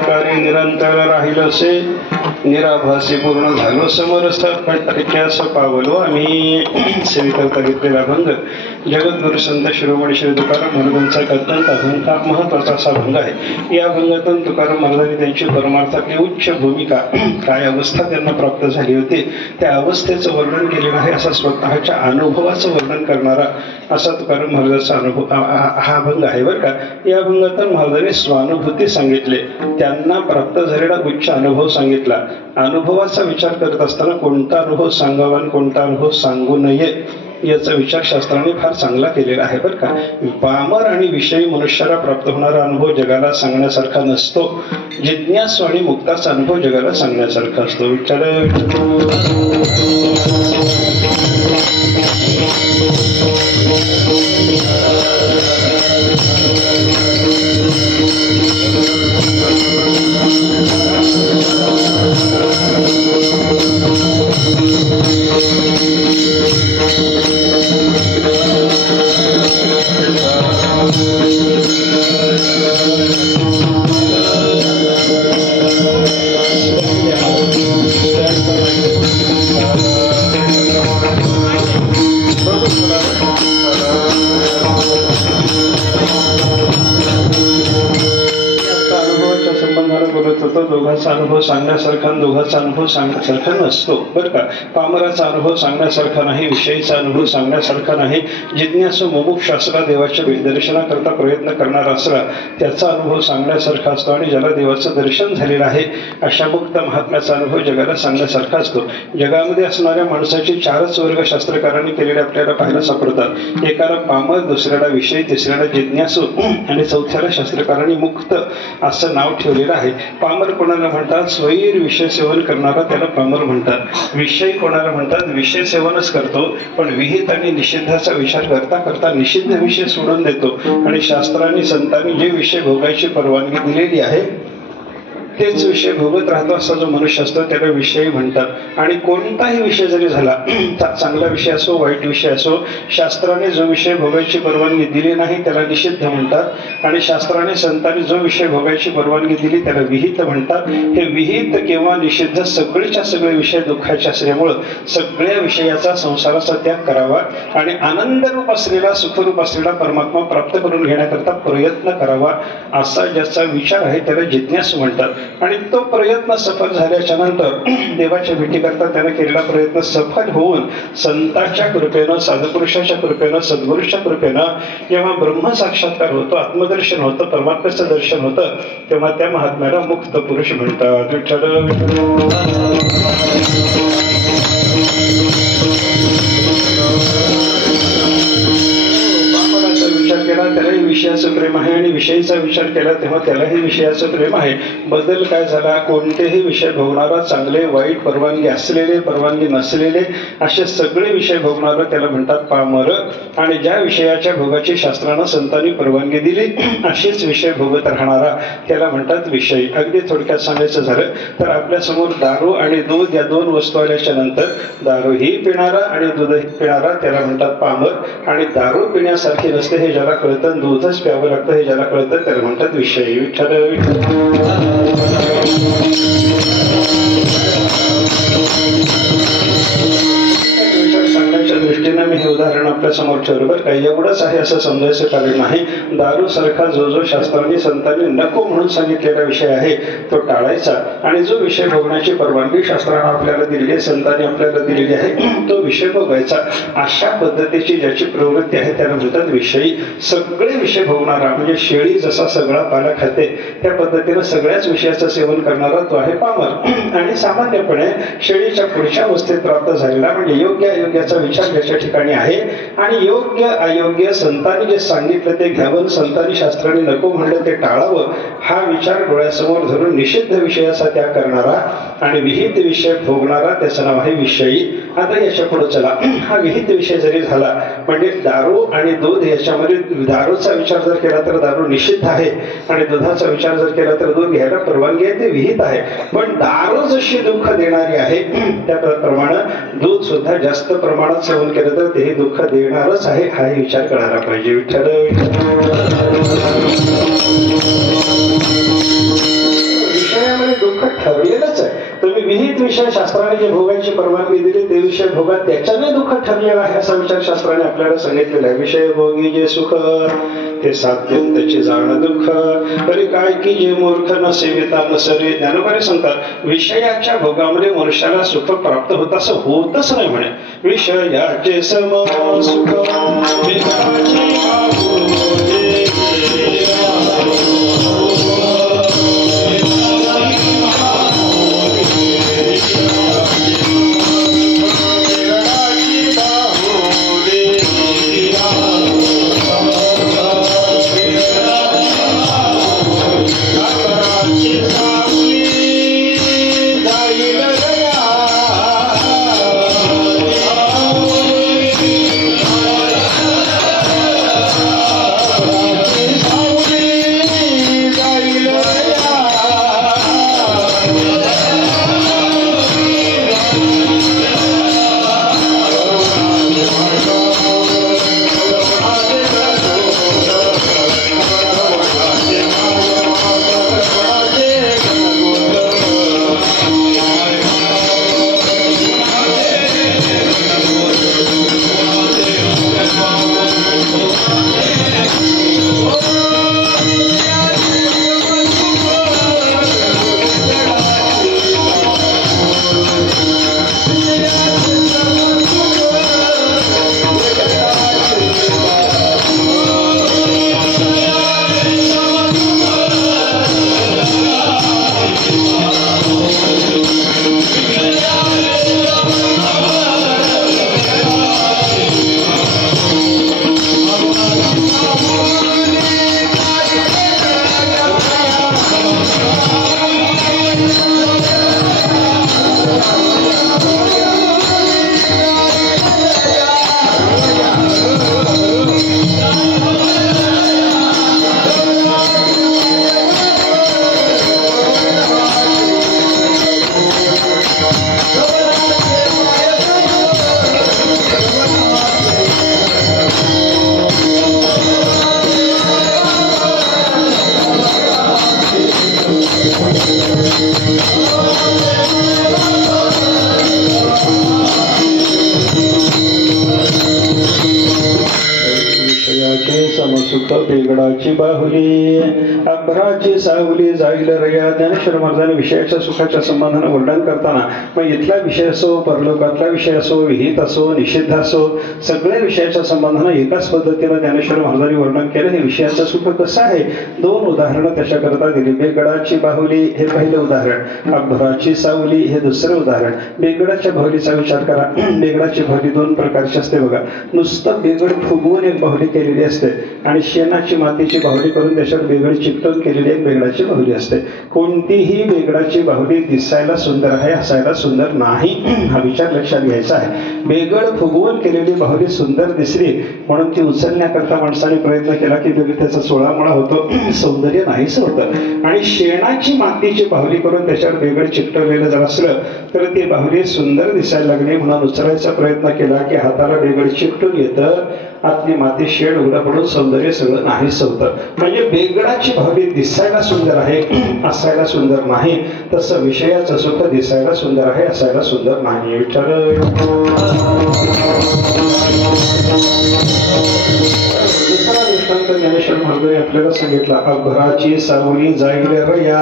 कार्य निरंतर राहिलसे निराभासी पूर्ण झालो समरस ऐक्यास पावलो. आम्ही सेवेकरता घेतलेला भंग जगद्गुरु संत शिरोमणी श्री तुकाराम महाराजांचा अत्यंत अभंग महत्वाचा असा भंग आहे. या भंगातून तुकाराम महाराजांनी त्यांची परमार्थातली उच्च भूमिका, काय अवस्था त्यांना प्राप्त झाली होती त्या अवस्थेचं वर्णन केलेलं आहे. असा स्वतःच्या अनुभवाचं वर्णन करणारा असा तुकाराम महाराजांचा अनुभव हा भंग आहे बरं का. या भंगातून महाराजांनी स्वानुभूती सांगितले, त्यांना प्राप्त झालेला उच्च अनुभव सांगितला. अनुभवाचा विचार करत असताना कोणता अनुभव सांगावा आणि कोणता अनुभव सांगू नये याचा विचार शास्त्राने फार चांगला केलेला आहे बरं का. पामर आणि विषयी मनुष्याला प्राप्त होणारा अनुभव जगाला सांगण्यासारखा नसतो. जिज्ञासू आणि मुक्ताचा अनुभव जगाला सांगण्यासारखा असतो. विचार दोघांचा अनुभव सांगण्यासारखा दोघांचा अनुभव सांगण्यासारखा नसतो बरं का. पामराचा अनुभव सांगण्यासारखा नाही, विषयीचा अनुभव सांगण्यासारखा नाही. जिज्ञासू मुमुक्ष शास्त्रा देवाच्या दर्शनाकरता प्रयत्न करणारा असला त्याचा अनुभव सांगण्यासारखा असतो. आणि ज्याला देवाचं दर्शन झालेलं आहे अशा मुक्त महात्म्याचा अनुभव जगाला सांगण्यासारखा असतो. जगामध्ये असणाऱ्या माणसाचे चारच वर्ग शास्त्रकारांनी केलेले आपल्याला पाहायला सापडतात. एकाला पामर, दुसऱ्याला विषय, तिसऱ्याला जिज्ञासू आणि चौथ्याला शास्त्रकारांनी मुक्त असं नाव ठेवलेलं आहे. पामर कोणाला म्हणतात? स्वैर विषय सेवन करणारा त्याला पामर म्हणतात. विषय कोणाला म्हणतात? विषय सेवनच करतो पण विहित आणि निषिद्धाचा विचार करता करता निषिद्ध विषय सोडून देतो. आणि शास्त्रांनी संतांनी जे विषय भोगायची परवानगी दिलेली आहे तेच विषय भोगत राहतो असा जो मनुष्य असतो त्याला विषय म्हणतात. आणि कोणताही विषय जरी झाला, चांगला विषय असो वाईट विषय असो, शास्त्राने जो विषय भोगायची परवानगी दिली नाही त्याला निषिद्ध म्हणतात. आणि शास्त्राने संतांनी जो विषय भोगायची परवानगी दिली त्याला विहित म्हणतात. हे विहित किंवा निषिद्ध सगळेच्या सगळे विषय दुःखाचे असल्यामुळं सगळ्या विषयाचा संसाराचा त्याग करावा आणि आनंद रूप असलेला सुखरूप असलेला परमात्मा प्राप्त करून घेण्याकरता प्रयत्न करावा असा ज्याचा विचार आहे त्याला जिज्ञासू म्हणतात. आणि तो प्रयत्न सफल झाल्याच्या नंतर देवाच्या भेटीकरता त्याने केलेला प्रयत्न सफल होऊन संतांच्या कृपेनं, साधुपुरुषाच्या कृपेनं, सद्गुरूच्या कृपेनं जेव्हा ब्रह्म साक्षात्कार होतो, आत्मदर्शन होतं, परमात्म्याचं दर्शन होतं तेव्हा त्या महात्म्याला मुक्त पुरुष म्हणतात. विचार केला त्यालाही विषयाचं प्रेम आहे आणि विषयीचा विचार केला तेव्हा त्यालाही विषयाचं प्रेम आहे. बदल काय झाला? कोणतेही विषय भोगणारा, चांगले वाईट, परवानगी असलेले, परवानगी नसलेले असे सगळे विषय भोगणारा त्याला म्हणतात पामर. आणि ज्या विषयाच्या भोगाची शास्त्रानं संतांनी परवानगी दिली असेच विषय भोगत राहणारा त्याला म्हणतात विषयी. अगदी थोडक्यात सांगायचं झालं तर आपल्या समोर दारू आणि दूध या दोन वस्तू आल्याच्या नंतर दारूही पिणारा आणि दूधही पिणारा त्याला म्हणतात पामर. आणि दारू पिण्यासारखी नसते हे ज्याला कळतं, दूधच प्यावं लागतं हे ज्याला कळतं त्याला म्हणतात विषयी. सांगण्याच्या दृष्टीने मी हे उदाहरण आपल्या समोर ठेवलं बरं का. एवढंच आहे असं समजायचं कारण नाही. दारू सारखा जो शास्त्रांनी संतांनी नको म्हणून सांगितलेला विषय आहे तो टाळायचा. आणि जो विषय भोगण्याची परवानगी शास्त्राने आपल्याला दिलेली आहे, संतांनी आपल्याला दिलेली आहे तो विषय भोगायचा. अशा पद्धतीची ज्याची प्रवृत्ती आहे त्याला म्हणतात विषयी. सगळे विषय भोगणारा म्हणजे शेळी जसा सगळा पाला खाते त्या पद्धतीने सगळ्याच विषयाचं सेवन करणारा तो आहे पामर. आणि सामान्यपणे शेळीच्या पुढच्या अवस्थेत प्राप्त झालेला म्हणजे योग्य अयोग्याचा विचार ज्याच्या ठिकाणी आहे आणि योग्य अयोग्य संतांनी जे सांगितलं ते घ्यावं, संतांनी शास्त्राने नको म्हणलं ते टाळावं हा विचार डोळ्यासमोर धरून निषिद्ध विषयाचा त्याग करणारा आणि विहित विषय भोगणारा त्याचं नाव आहे विषयी. आता याच्या पुढे चला. हा विहित विषय जरी झाला म्हणजे दारू आणि दूध याच्यामध्ये दारूचा विचार जर केला तर दारू निषिद्ध आहे आणि दुधाचा विचार जर केला तर दूध घ्यायला परवानगी आहे, ते विहित आहे. पण दारू जशी दुःख देणारी आहे त्याप्रमाणे दूध सुद्धा जास्त प्रमाणात सेवन केलं तर तेही दुःख देणारच आहे हाही विचार करायला पाहिजे. विठ्ठल सुख ठरलेलंच आहे. तुम्ही विहित विषय शास्त्राने जे भोगायची परवानगी दिली ते विषय भोगा, त्याच्याने दुःख ठरलेला आहे असा विचार शास्त्राने आपल्याला सांगितलेला आहे. विषय भोगी जे सुख ते साध्य त्याचे जाण दुःख, तरी काय की जे मूर्ख न सेविता नसरे. ज्ञानोबाने सांगतात विषयाच्या भोगामध्ये मनुष्याला सुख प्राप्त होत असं होतच नाही म्हणे. विषयाचे सम सुख समसुख बेगडाची बाहुली अभ्राची सावली जाईल रया. ज्ञानेश्वर महाराजांनी विषयाच्या सुखाच्या संबंधाने वर्णन करताना मग इथला विषय असो, परलोकातला विषय असो, विहित असो, निषिद्ध असो, सगळ्या विषयाच्या संबंधाने एकाच पद्धतीने ज्ञानेश्वर महाराजांनी वर्णन केलं. हे विषयाचं सुख कसं आहे दोन उदाहरणं त्याच्याकरता दिली. बेगडाची बाहुली हे पहिलं उदाहरण, अभ्राची सावली हे दुसरं उदाहरण. बेगडाच्या बाहुलीचा विचार करा. बेगडाची बाहुली दोन प्रकारची असते बघा. नुसतं बेगड फुगवून एक बाहुली केलेली असते आणि शेणाची मातीची बाहुली करून त्याच्यावर बेगड चिकटवून केलेली एक बेगडाची बाहुली असते. कोणतीही बेगडाची बाहुली दिसायला सुंदर आहे, हसायला सुंदर नाही हा विचार लक्षात घ्यायचा आहे. बेगड फुगवून केलेली बाहुली सुंदर दिसली म्हणून ती उचलण्याकरता माणसाने प्रयत्न केला की त्याचा 16 मुळा होतो, सौंदर्य नाहीच होतं. आणि शेणाची मातीची बाहुली करून त्याच्यावर बेगड चिकटवलेलं जर असलं तर ती बाहुली सुंदर दिसायला लागली म्हणून उचलायचा प्रयत्न केला की हाताला बेगड चिकटून येतं, आतली माती शेड उघडं पडून सौंदर्य सगळं नाहीच होतं. म्हणजे बेगडाची बाहुली दिसायला सुंदर आहे, असायला सुंदर नाही. तसं विषयाचं सुख दिसायला सुंदर आहे, असायला सुंदर नाही. विचार दुसरा दृष्टांत ज्ञानेश्वर महाराजांनी आपल्याला सांगितला. अभ्राची सावली जाईल रया.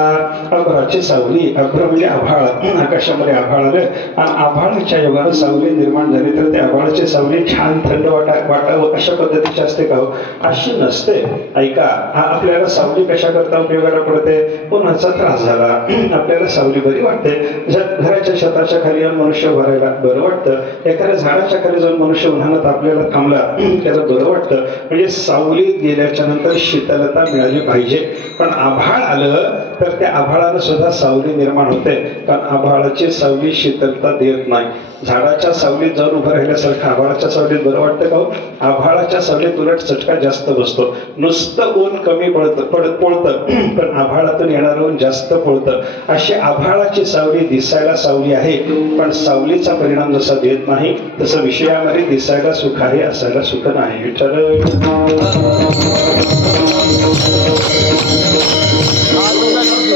अभ्राची सावली, अभ्र म्हणजे आभाळ, आकाशामध्ये आभाळ आलं आणि आभाळाच्या योगानं सावली निर्माण झाली तर त्या आभाळाची सावली छान थंड वाटावं अशा पद्धतीची असते का? अशी नसते. ऐका, आपल्याला सावली कशा करता उपयोगाला पडते? उन्हाचा त्रास झाला आपल्याला सावली बरी वाटते. घराच्या छताच्या खाली येऊन मनुष्य भरायला बरं वाटतं. एखाद्या झाडाच्या खाली जाऊन मनुष्य उन्हानं तापलेला थांबला त्याला बरं वाटतं. म्हणजे सावलीत गेल्याच्या नंतर शीतलता मिळाली पाहिजे. पण आभाळ आलं तर त्या आभाळानं सुद्धा सावली निर्माण होते, कारण आभाळाची सावली शीतलता देत नाही. झाडाच्या सावलीत जाऊन उभं राहिल्यासारखं आभाळाच्या सावलीत बरं वाटतं का? आभाळाच्या सावलीत उलट चटका जास्त बसतो. नुसतं ऊन कमी पळतं पण आभाळातून येणारं ऊन जास्त पळतं. अशी आभाळाची सावली दिसायला सावली आहे पण सावलीचा परिणाम जसा देत नाही तसं विषयामध्ये दिसायला सुख आहे, असायला सुख नाही. विचार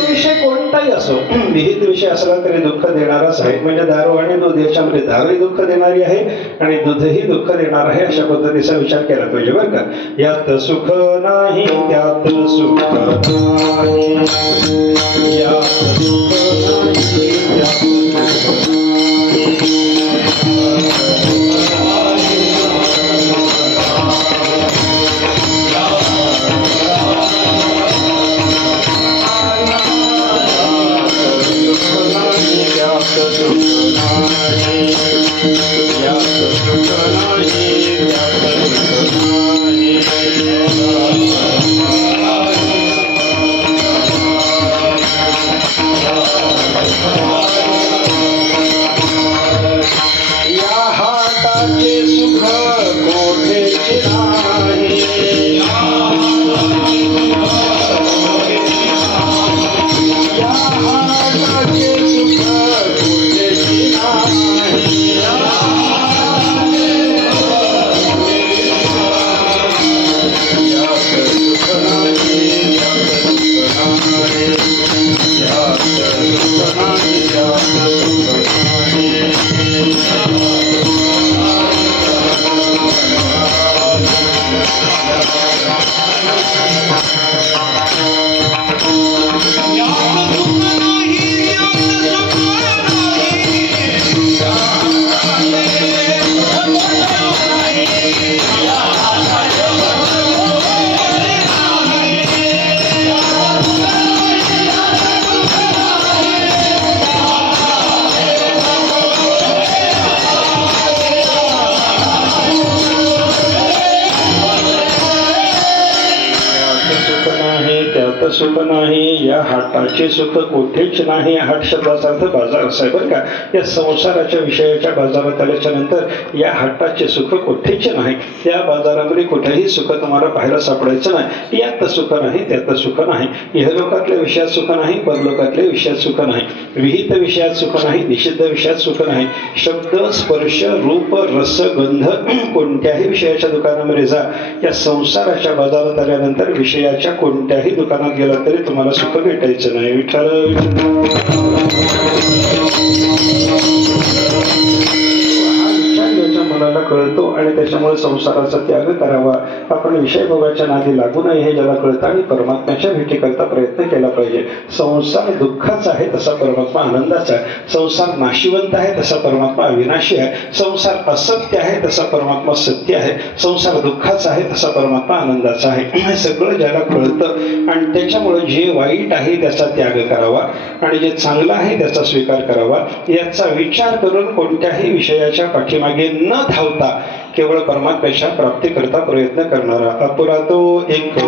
विषय कोणता कोणताही असो विहित विषय असला तरी दुःख देणाराच आहे. म्हणजे दारू आणि दूध याच्यामध्ये दारूही दुःख देणारी आहे आणि दूधही दुःख देणार आहे अशा पद्धतीचा विचार केला पाहिजे बरं का. यात सुख नाही त्यात सुख नाही, यात सुख नाही त्यात सुख सुख नाही, या हाटाचे सुख कोठेच नाही. हाट शब्दाचा अर्थ बाजार असा आहे बरं का. या संसाराच्या विषयाच्या बाजारात आल्याच्या नंतर या हाटाचे सुख कोठेच नाही. त्या बाजारामध्ये कुठेही सुख तुम्हाला पाहायला सापडायचं नाही. यात सुख नाही त्यात सुख नाही. इहलोकातल्या विषयात सुख नाही, परलोकातल्या विषयात सुख नाही. विहित विषयात सुख नाही, निषिद्ध विषयात सुख नाही. शब्द स्पर्श रूप रस गंध कोणत्याही विषयाच्या दुकानामध्ये जा. या संसाराच्या बाजारात आल्यानंतर विषयाच्या कोणत्याही दुकानात गेला तरी तुम्हाला सुख भेटायचं नाही. विठ्ठल मनाला कळतो आणि त्याच्यामुळे संसाराचा त्याग करावा. आपण विषय भोगाच्या नादी लागू नये हे ज्याला कळतं आणि परमात्म्याच्या भेटीकरता प्रयत्न केला पाहिजे. संसार दुःखाचा आहे तसा परमात्मा आनंदाचा आहे. संसार नाशिवंत आहे तसा परमात्मा अविनाशी आहे. संसार असत्य आहे तसा परमात्मा सत्य आहे. संसार दुःखाचा आहे तसा परमात्मा आनंदाचा आहे. हे सगळं ज्याला कळतं आणि त्याच्यामुळे जे वाईट आहे त्याचा त्याग करावा आणि जे चांगलं आहे त्याचा स्वीकार करावा. याचा विचार करून कोणत्याही विषयाच्या पाठीमागे न धावता केवळ परमात्म्याच्या प्राप्तीकरता प्रयत्न करणारा अपुरा तो एक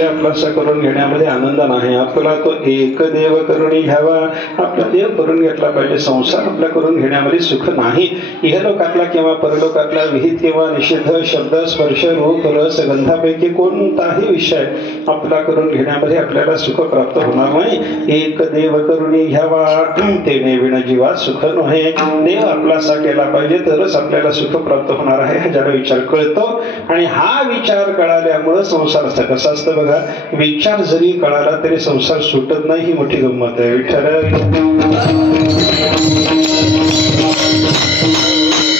आपलासा करून घेण्यामध्ये आनंद नाही. आपला तो एक देव करून घ्यावा. आपला देव करून घेतला पाहिजे. संसार आपला करून घेण्यामध्ये सुख नाही. इहलोकातला किंवा परलोकातला विहित किंवा निषिद्ध शब्द स्पर्श रूप रस गंधापैकी कोणताही विषय आपला करून घेण्यामध्ये आपल्याला सुख प्राप्त होणार नाही. एक देव करून घ्यावा तेने विण जीवा सुख नव्हे. देव आपलासा केला पाहिजे तरच आपल्याला सुख प्राप्त होणार आहे हा ज्याला विचार कळतो. आणि हा विचार कळाल्यामुळे संसाराचा कसा असतं बघा. विचार जरी कळाला तरी संसार सुटत नाही. ही मोठी गंमत आहे. विठ्ठल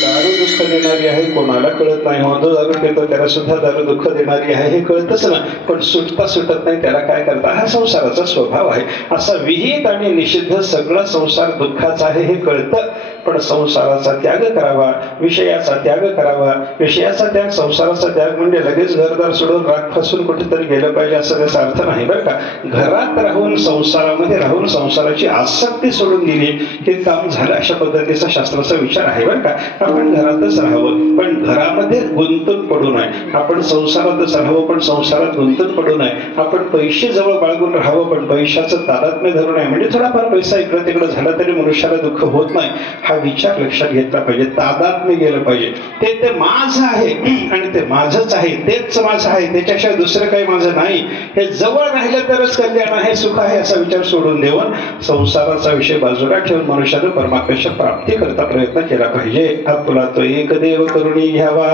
दारू दुःख देणारी आहे कोणाला कळत नाही. जो दारू पितो त्याला सुद्धा दारू दुःख देणारी आहे हे कळतच ना. पण सुटता सुटत नाही त्याला काय करता. हा संसाराचा स्वभाव आहे. असा विहित आणि निषिद्ध सगळा संसार दुःखाचा आहे हे कळतं. पण संसाराचा त्याग करावा, विषयाचा त्याग करावा. विषयाचा त्याग, संसाराचा त्याग म्हणजे लगेच घरदार सोडून राग फसून कुठेतरी गेलं पाहिजे असं त्याचा अर्थ नाही बरं का. घरात राहून, संसारामध्ये राहून संसाराची आसक्ती सोडून दिली हे काम झालं, अशा पद्धतीचा शास्त्राचा विचार आहे बरं का. आपण घरातच राहावं पण घरामध्ये गुंतून पडू नये. आपण संसारातच राहावं पण संसारात गुंतून पडू नये. आपण पैसे जवळ बाळगून राहावं पण पैशाचं तादात्म्य धरू नये. म्हणजे थोडाफार पैसा इकडं तिकडं झाला तरी मनुष्याला दुःख होत नाही, हा विचार लक्षात घेतला पाहिजे. तादात्म्य गेलं पाहिजे. ते माझं आहे आणि ते माझंच आहे, तेच माझं आहे, त्याच्याशिवाय दुसरं काही माझं नाही, हे जवळ राहिलं तरच कल्याण आहे, सुख आहे, असा विचार सोडून देऊन संसाराचा विषय बाजूला ठेवून मनुष्यानं परमात्म्याच्या प्राप्ती करता प्रयत्न केला पाहिजे. आपला तो एक देव करून घ्यावा,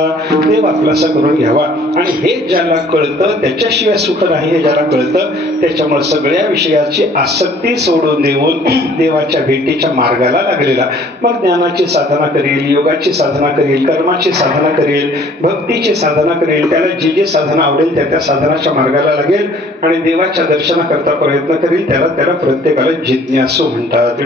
देव आपलासा करून घ्यावा. आणि हे ज्याला कळतं त्याच्याशिवाय सुख नाही हे ज्याला कळतं, त्याच्यामुळे सगळ्या विषयाची आसक्ती सोडून देऊन देवाच्या भेटीच्या मार्गाला लागलेला मग ज्ञानाची साधना करेल, योगाची साधना करेल, कर्माची साधना करेल, भक्तीची साधना करेल. त्याला जी जी साधना आवडेल त्या त्या साधनाच्या मार्गाला लागेल आणि देवाच्या दर्शनाकरता प्रयत्न करेल. त्याला प्रत्येकाला जिज्ञासू म्हणतात.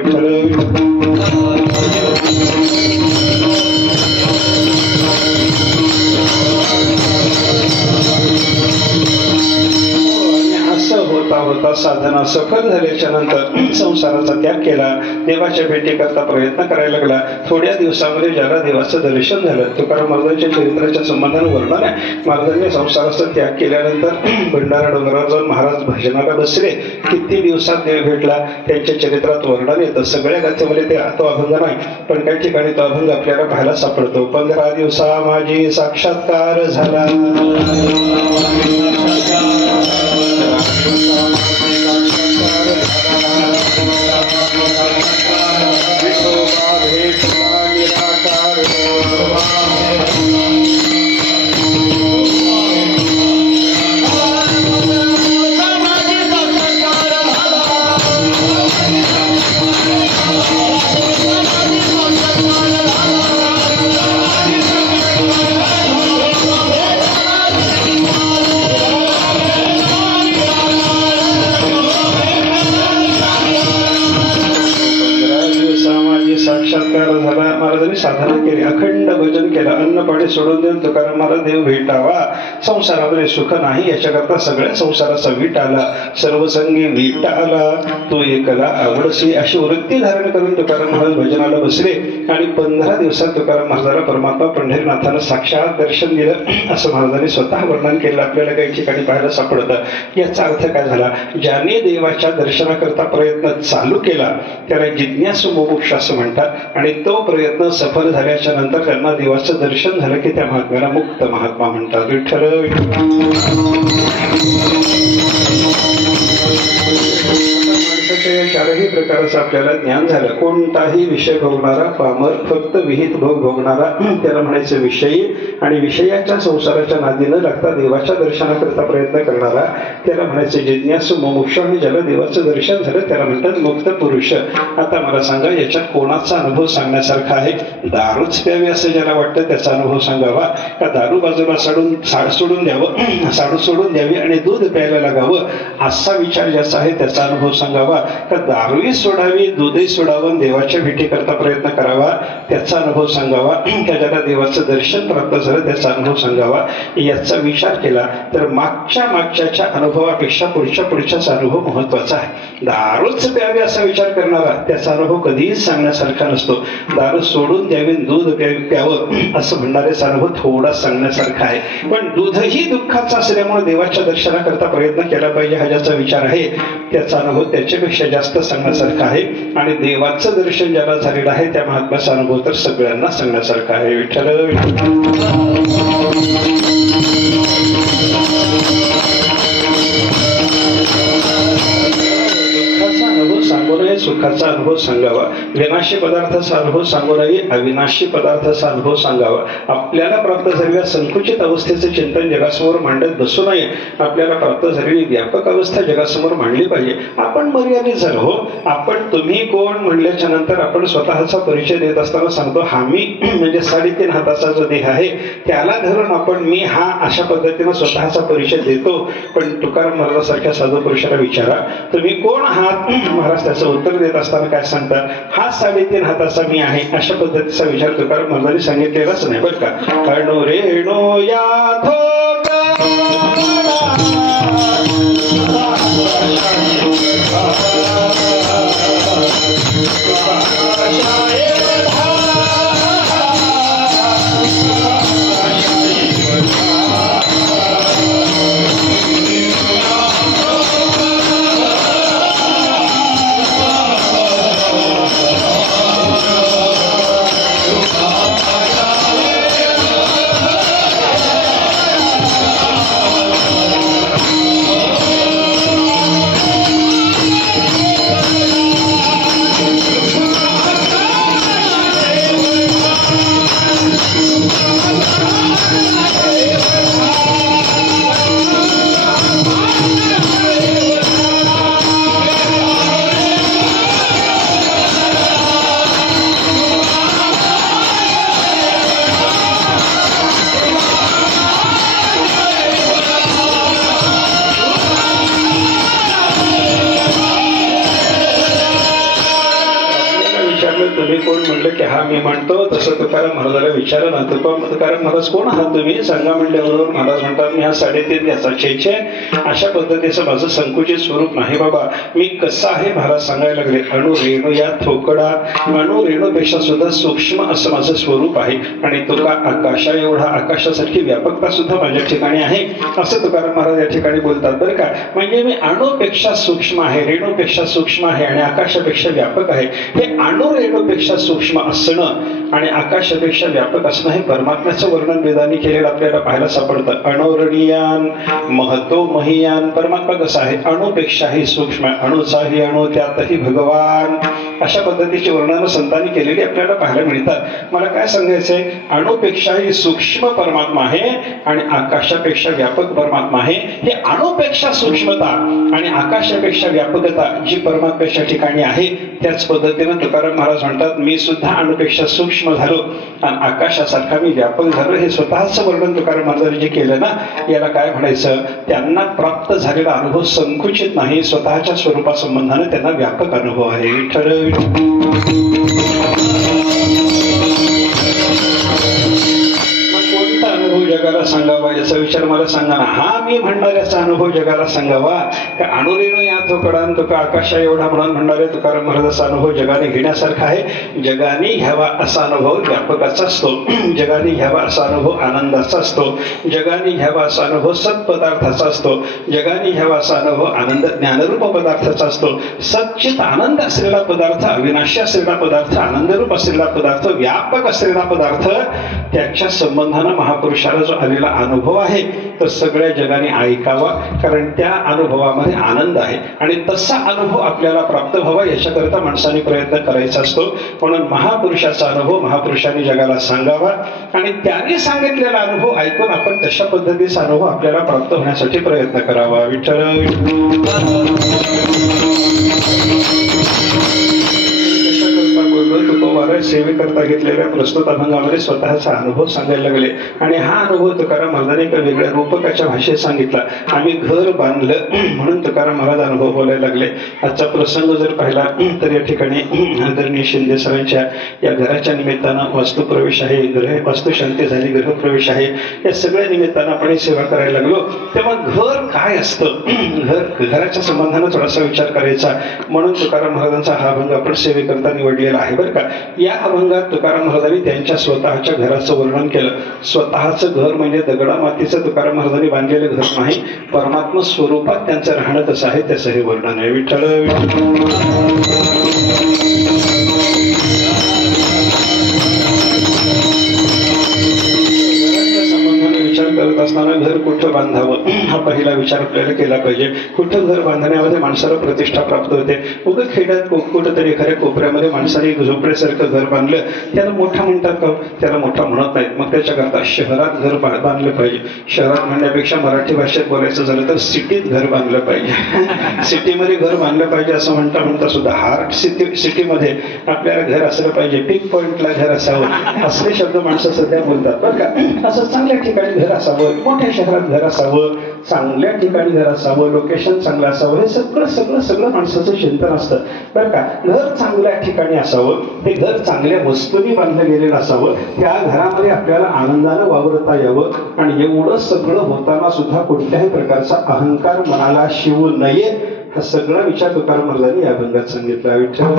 होता साधना सफल झाल्याच्या नंतर संसाराचा त्याग केला, देवाच्या भेटीकरता प्रयत्न करायला लागला. थोड्या दिवसामध्ये ज्याला देवाचं दर्शन झालं, तुकाराम महाराजांच्या चरित्राच्या संबंधाने वर्णन आहे. महाराजांनी संसाराचा त्याग केल्यानंतर भंडारा डोंगरावर जाऊन महाराज भजनाला बसले. किती दिवसात देव भेटला त्यांच्या चरित्रात वर्णन येतं. सगळ्या गाथेमध्ये ते तो अभंग नाही पण काही ठिकाणी तो अभंग आपल्याला पाहायला सापडतो. 15 दिवसा माझी साक्षात्कार झाला, साक्षात्कार झाला. महाराजांनी साधना केली, अखंड भजन केलं, अन्न पाणी सोडून देऊन तुकाराम महाराज देव भेटावा, संसारामध्ये सुख नाही याच्याकरता सगळ्या संसाराचा वीट आला, सर्वसंगी वीट आला, तो एकला आवडसी अशी वृत्ती धारण करून तुकाराम महाराज भजनाला बसले. आणि 15 दिवसात तुकाराम महाराजाला परमात्मा पंढरीनाथानं साक्षात दर्शन दिलं असं महाराजांनी स्वतः वर्णन केलं. आपल्याला काही ठिकाणी पाहायला सापडतं. याचा अर्थ काय झाला, ज्याने देवाच्या दर्शनाकरता प्रयत्न चालू केला त्याला जिज्ञासू मुमुक्ष असं म्हणतात. आणि तो प्रयत्न सफल झाल्याच्या नंतर त्यांना देवाचं दर्शन झालं की त्या महात्म्याला मुक्त महात्मा म्हणतात. विठ्ठल माणसाच्या या चारही प्रकाराचं आपल्याला ज्ञान झालं. कोणताही विषय भोगणारा पामर, फक्त विहित भोग भोगणारा त्याला म्हणायचं विषयी, आणि विषयाच्या संसाराच्या नादी न लागता देवाच्या दर्शनाकरता प्रयत्न करणारा त्याला म्हणायचं जिज्ञासू मुमुक्ष. आणि ज्याला देवाचं दर्शन झालं त्याला म्हणतात मुक्त पुरुष. आता मला सांगा, याच्यात कोणाचा अनुभव सांगण्यासारखा आहे? दारूच प्यावी असं ज्याला वाटतं त्याचा अनुभव सांगावा का दारू बाजूला सोडून द्यावं, साडू सोडून द्यावी आणि दूध प्यायला लागावं असा विचार ज्याचा आहे त्याचा अनुभव सांगावा का दारूही सोडावी, दूधही सोडावं, देवाच्या भेटीकरता प्रयत्न करावा त्याचा अनुभव सांगावा का ज्याला देवाचं दर्शन प्राप्त झालं त्याचा अनुभव सांगावा? याचा विचार केला तर मागच्या अनुभवापेक्षा पुढच्याचा अनुभव महत्वाचा आहे. दारूच प्यावी असा विचार करणारा त्याचा अनुभव कधीच सांगण्यासारखा नसतो. दारू सोडून द्यावी, दूध प्यावं असं म्हणणाऱ्याचा अनुभव थोडा सांगण्यासारखा आहे. पण दूधही दुःखाचा असल्यामुळे देवाच्या दर्शनाकरता प्रयत्न केला पाहिजे हा ज्याचा विचार आहे त्याचा अनुभव त्याच्यापेक्षा जास्त सांगण्यासारखा आहे. आणि देवाचं दर्शन ज्याला झालेलं आहे त्या महात्म्याचा अनुभव तर सगळ्यांना सांगण्यासारखा आहे. विठ्ठल सांगू नये, सुखाचा अनुभव सांगावा. विनाशी पदार्थाचा अनुभव सांगू नये, अविनाशी पदार्थाचा अनुभव सांगावा. आपल्याला प्राप्त झालेल्या संकुचित अवस्थेचे चिंतन जगासमोर मांडत बसू नये. आपल्याला प्राप्त झालेली व्यापक अवस्था जगासमोर मांडली पाहिजे. आपण मर्यादित झालो हो. आपण तुम्ही कोण म्हणल्याच्या नंतर आपण स्वतःचा परिचय देत असताना सांगतो हा मी, म्हणजे 3.5 हाताचा जो देह आहे त्याला धरून आपण मी हा अशा पद्धतीने स्वतःचा परिचय देतो. पण तुकाराम महाराजांसारख्या साधू पुरुषाला विचारा तुम्ही कोण आहात? महाराज प्रश्नाचं उत्तर देत असताना काय सांगतात, हा 3.5 हाताचा मी आहे, अशा पद्धतीचा विचार तुकाराम महाराजांनी सांगितलेलाच नाही बरं का. अणु रेणू या तुम्ही कोण म्हणलं की हा मी म्हणतो, तसं तुकाराम महाराजाला विचारा ना, तुकाराम महाराज कोण आहात तुम्ही सांगा म्हणल्याबरोबर महाराज म्हणतात मी हा 3.5 याचा छेचे. अशा पद्धतीचं माझं संकुचित स्वरूप नाही बाबा, मी कसं आहे महाराज सांगायला लागले. अणु रेणू या थोकडा, अणु रेणूपेक्षा सुद्धा सूक्ष्म असं माझं स्वरूप आहे आणि तुका आकाशा एवढा, आकाशासारखी व्यापकता सुद्धा माझ्या ठिकाणी आहे असं तुकाराम महाराज या ठिकाणी बोलतात बरं का. म्हणजे मी अणुपेक्षा सूक्ष्म आहे, रेणूपेक्षा सूक्ष्म आहे आणि आकाशापेक्षा व्यापक आहे. हे अणु रेणूपेक्षा सूक्ष्म असणं आणि आकाशापेक्षा व्यापक असणं हे परमात्म्याचं वर्णन वेदांनी केलेलं आपल्याला पाहायला सापडतं. अणोरणीयान महतो महियान, परमात्मा कसा आहे, अणुपेक्षाही सूक्ष्म, अणुचाही अणु त्यातही भगवान, अशा पद्धतीची वर्णन संतांनी केलेली आपल्याला पाहायला मिळतात. मला काय सांगायचंय, अणुपेक्षाही सूक्ष्म परमात्मा आहे आणि आकाशापेक्षा व्यापक परमात्मा आहे. हे अणुपेक्षा सूक्ष्मता आणि आकाशापेक्षा व्यापकता जी परमात्म्याच्या ठिकाणी आहे, त्याच पद्धतीनं तुकाराम महाराज म्हणतात मी सुद्धा अणुपेक्षा सूक्ष्म झालो आणि आकाशासारखा मी व्यापक झालो. हे स्वतःच वर्णन तुकाराम महाराजांनी जे केलं ना, याला काय म्हणायचं, त्यांना प्राप्त झालेला अनुभव संकुचित नाही, स्वतःच्या स्वरूपासंबंधाने त्यांना व्यापक अनुभव आहे. कोणता अनुभव जगाला सांगावा याचा विचार मला सांगा ना. हा मी म्हणणाऱ्याचा अनुभव जगाला सांगावा का अणुरेणू या थोकडा तुका आकाशा एवढा म्हणून म्हणणारे तुकाराम महाराजांचा अनुभव जगाने घेण्यासारखा आहे. जगाने घ्यावा असा अनुभव व्यापकाचा असतो, जगाने घ्यावा असा अनुभव आनंदाचा असतो, जगाने घ्यावा असा अनुभव सत्पदार्थाचा असतो, जगाने घ्यावा असा अनुभव आनंद ज्ञानरूप पदार्थाचा असतो. सच्चित आनंद असलेला पदार्थ, अविनाशी असलेला पदार्थ, आनंदरूप असलेला पदार्थ, व्यापक असलेला पदार्थ, त्याच्या संबंधानं महापुरुषाला जो आलेला अनुभव आहे तो सगळ्या जगाने ऐकावा, कारण त्या अनुभवामध्ये आनंद आहे आणि तसा अनुभव आपल्याला प्राप्त व्हावा याच्याकरता माणसाने प्रयत्न करायचा असतो. म्हणून महापुरुषाचा अनुभव महापुरुषांनी जगाला सांगावा आणि त्याने सांगितलेला अनुभव ऐकून आपण तशा पद्धतीचा अनुभव आपल्याला प्राप्त होण्यासाठी प्रयत्न करावा. विठ्ठल सेवेकरता घेतलेल्या प्रस्तुत अभंगामध्ये स्वतःचा अनुभव सांगायला लागले आणि हा अनुभव तुकाराम महाराजांनी एका वेगळ्या रूपकाच्या भाषेत सांगितला. आम्ही घर बांधलं म्हणून तुकाराम महाराज अनुभव बोलायला लागले. आजचा प्रसंग जर पाहिला तर या ठिकाणी आदरणीय शिंदे सरांच्या या घराच्या निमित्तानं वास्तुप्रवेश आहे, वास्तुशांती झाली, गृहप्रवेश आहे, या सगळ्या निमित्तानं आपण सेवा करायला लागलो. तेव्हा घर काय असतं, घराच्या संबंधानं थोडासा विचार करायचा म्हणून तुकाराम महाराजांचा हा अभंग आपण सेवेकरता निवडलेला आहे बरं का. या अभंगात तुकाराम महाराजांनी त्यांच्या स्वतःच्या घराचं वर्णन केलं. स्वतःचं घर म्हणजे दगडा मातीचं तुकाराम महाराजांनी बांधलेलं घर नाही, परमात्मा स्वरूपात त्यांचं राहणं कसं आहे त्याचं हे वर्णन आहे. विठ्ठल करत असताना घर कुठं बांधावं हा पहिला विचार आपल्याला केला पाहिजे. कुठं घर बांधण्यामध्ये माणसाला प्रतिष्ठा प्राप्त होते. उगा खेड्यात कुठंतरी एखाद्या कोपऱ्यामध्ये माणसाने झोपड्यासारखं घर बांधलं, त्याला मोठा म्हणतात का, त्याला मोठा म्हणत नाहीत. मग त्याच्याकरता शहरात घर बांधलं पाहिजे. शहरात म्हणण्यापेक्षा मराठी भाषेत बोलायचं झालं तर सिटीत घर बांधलं पाहिजे. सिटीमध्ये घर बांधलं पाहिजे असं म्हणता सुद्धा हार्ट सिटीमध्ये आपल्याला घर असलं पाहिजे, पिक पॉइंटला घर असावं, असले शब्द माणसं सध्या बोलतात बरं का. असं चांगल्या ठिकाणी घर असावं, मोठमोठ्या शहरात घर असावं, चांगल्या ठिकाणी घर असावं, लोकेशन चांगलं असावं, हे सगळं सगळं सगळं माणसाचं चिंतन असतं बरं का. घर चांगल्या ठिकाणी असावं, ते घर चांगल्या वस्तूंनी बांधलं गेलेलं असावं, त्या घरामध्ये आपल्याला आनंदानं वावरता यावं, आणि एवढं सगळं होताना सुद्धा कोणत्याही प्रकारचा अहंकार मनाला शिवू नये, हा सगळा विचार तुकाराम महाराजांनी या अभंगात सांगितला. विठ्ठल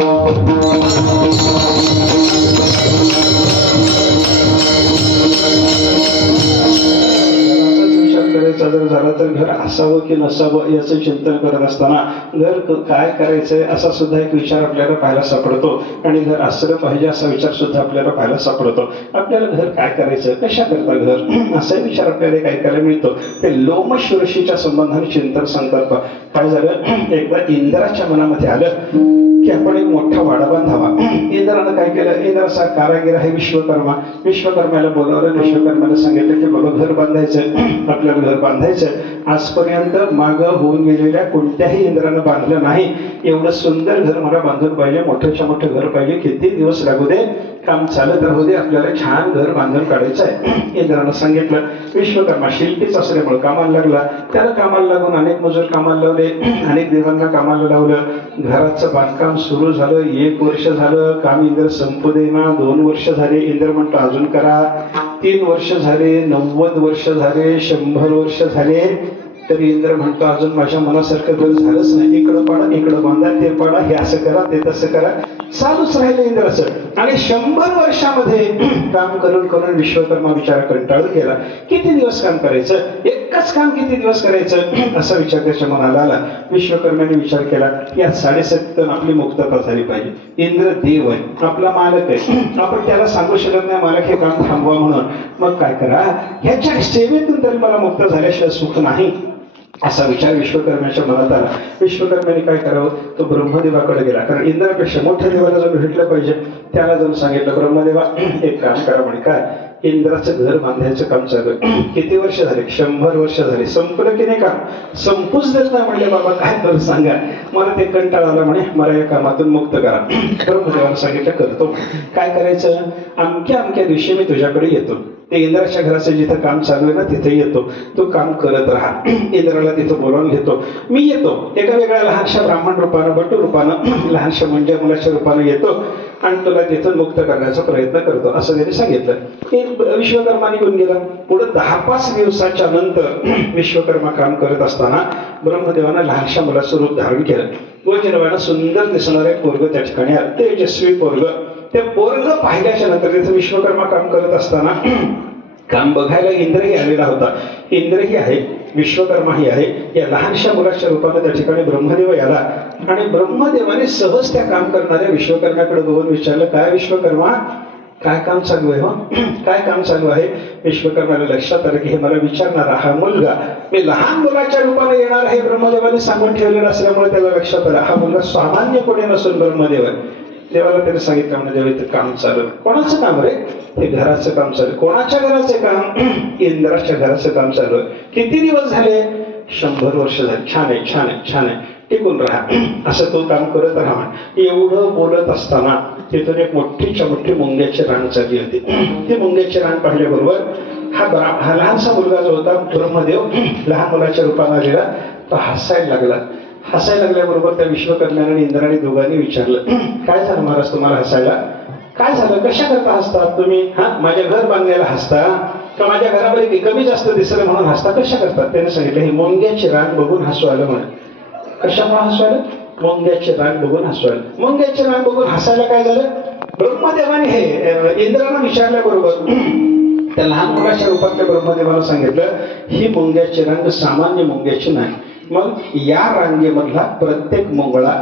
जर झाला तर घर असावं की नसावं याचं चिंतन करत असताना घर काय करायचंय असा सुद्धा एक विचार आपल्याला पाहायला सापडतो, आणि घर असलं पाहिजे असा विचार सुद्धा आपल्याला पाहायला सापडतो. आपल्याला घर काय करायचं, कशा करता घर, असाही विचार आपल्याला ऐकायला मिळतो. ते लोमश ऋषीच्या संबंधाने चिंतन सांगतात. काय झालं, एकदा इंद्राच्या मनामध्ये आलं की आपण एक मोठा वाडा बांधावा. इंद्रानं काय केलं, इंद्राचा कारागीर आहे विश्वकर्मा, विश्वकर्माला बोलावलं, विश्वकर्माला सांगितलं की बाबा घर बांधायचं, आपल्याला घर बांधायचं. आजपर्यंत मागं होऊन गेलेल्या कोणत्याही इंद्रानं बांधलं नाही एवढं सुंदर घर मला बांधून पाहिजे, मोठ्याच्या मोठं घर पाहिजे, किती दिवस लागू दे, काम चालत राहू दे, आपल्याला छान घर बांधून काढायचं आहे. इंद्रानं सांगितलं. विश्वकर्मा शिल्पीच असल्यामुळे कामाला लागला. त्याला कामाला लागून अनेक मजूर कामाला लावले, अनेक देवांना कामाला लावलं. घराचं बांधकाम सुरू झालं, 1 वर्ष झालं, काम इंद्र संपू देना. 2 वर्ष झाले, इंद्र म्हणतो अजून करा. 3 वर्ष झाले, 90 वर्ष झाले, 100 वर्ष झाले, तरी इंद्र म्हणतो अजून माझ्या मनासारखं घर झालंच नाही. इकडं पाडा, इकडं बांधा, ते पाडा, हे असं करा, ते तसं करा, चालूच राहिलं इंद्राचं. आणि 100 वर्षामध्ये काम करून करून विश्वकर्मा विचार कंटाळून गेला. किती दिवस काम करायचं, एकच काम किती दिवस करायचं, असा विचार त्याच्या मनाला आला. विश्वकर्म्याने विचार केला या 7.5 टन आपली मुक्तता झाली पाहिजे. इंद्र देव आहे, आपला मालक आहे, आपण त्याला सांगू शकत नाही मालक हे काम थांबवा म्हणून. मग काय करा, ह्याच्या सेवेतून तरी मला मुक्त झाल्याशिवाय सुख नाही, असा विचार विश्वकर्म्याच्या मनात आला. विश्वकर्म्याने काय करावं, तो ब्रह्मदेवाकडे गेला, कारण इंद्रापेक्षा मोठ्या देवाला जर भेटलं पाहिजे. त्याला जर सांगितलं ब्रह्मदेवा एक काम करा म्हणे. काय, इंद्राचं घर बांधायचं काम चालू आहे. किती वर्ष झाले, 100 वर्ष झाले, संपलं की नाही काम, संपूच देत नाही म्हणले. बाबा काय करू सांगा, मला ते कंटाळा आला म्हणे, मला या कामातून मुक्त करा. ब्रह्मदेवाला सांगितलं करतो. काय करायचं, अमक्या अमक्या दिवशी मी तुझ्याकडे येतो, ते इंद्राच्या घराचं जिथं काम चालू आहे ना तिथे येतो, तो काम करत राहा. इंद्राला तिथं बोलावून घेतो. मी येतो एका वेगळ्या लहानशा ब्राह्मण रूपानं, बटू रूपानं, लहानशा म्हणजे मुलाच्या रूपानं येतो आणि तुला तिथून मुक्त करण्याचा प्रयत्न करतो, असं त्यांनी सांगितलं. विश्वकर्मा निघून गेला. पुढे 10-5 दिवसाच्या नंतर विश्वकर्मा काम करत असताना ब्रह्मदेवानं लहानशा मुलाचं रूप धारण केलं. वज्रवानं सुंदर दिसणारे पोरग त्या ठिकाणी आलं, तेजस्वी पोरग. ते पोरग पाहिल्याच्या नंतर तिथे विश्वकर्मा काम करत असताना काम बघायला इंद्रही आलेला होता. इंद्रही आहे, विश्वकर्माही आहे. या लहानशा मुलाच्या रूपाने त्या ठिकाणी ब्रह्मदेव आला आणि ब्रह्मदेवाने सहज त्या काम करणाऱ्या विश्वकर्म्याकडे बघून विचारलं, काय विश्वकर्मा, काय काम चालू आहे, हो काय काम चालू आहे. विश्वकर्माला लक्षात आलं की हे मला विचारणारा हा मुलगा मी लहान मुलाच्या रूपाने येणार आहे ब्रह्मदेवाने सांगून ठेवलेलं असल्यामुळे त्याला लक्षात आलं हा मुलगा सामान्य कोणी नसून ब्रह्मदेव आहे. देवाला त्याने सांगितलं म्हणजे देव इथं काम चालू. कोणाचं काम रे, हे घराचं काम चालू. कोणाच्या घराचं काम, इंद्राच्या घराचं काम चालू आहे. किती दिवस झाले, 100 वर्ष झाले. छान आहे, छान आहे, छान आहे, टिकून राहा, असं तो काम करत राहा. एवढं बोलत असताना तिथून एक मोठीच्या मोठी मुंग्याची रांग चालली होती. ती मुंग्याची रांग पाहिल्याबरोबर हा लहानसा मुलगा जो होता ब्रह्मदेव लहान मुलाच्या रूपाने आलेला, तो हसायला लागला. हसायला लागल्याबरोबर त्या विश्वकर्म्याने आणि इंद्राने दोघांनी विचारलं, काय झालं महाराज तुम्हाला हसायला, काय झालं, कशा करता हसतात तुम्ही, हा माझ्या घर बांधण्याला हसता का माझ्या घरामध्ये कमी जास्त दिसलं म्हणून हसता, कशा करतात. त्याने सांगितलं ही मुंग्याची रांग बघून हसू आलं म्हणे. कशामुळे हसू आलं, मुंग्याची रांग बघून हसू आलं. मुंग्याची रांग बघून हसायला काय झालं, ब्रह्मदेवाने हे इंद्रानं विचारल्याबरोबर त्या लहान मुलाच्या रूपातल्या ब्रह्मदेवाला सांगितलं ही मुंग्याची रांग सामान्य मुंग्याची नाही. मग या रांगेमधला प्रत्येक मुंगळा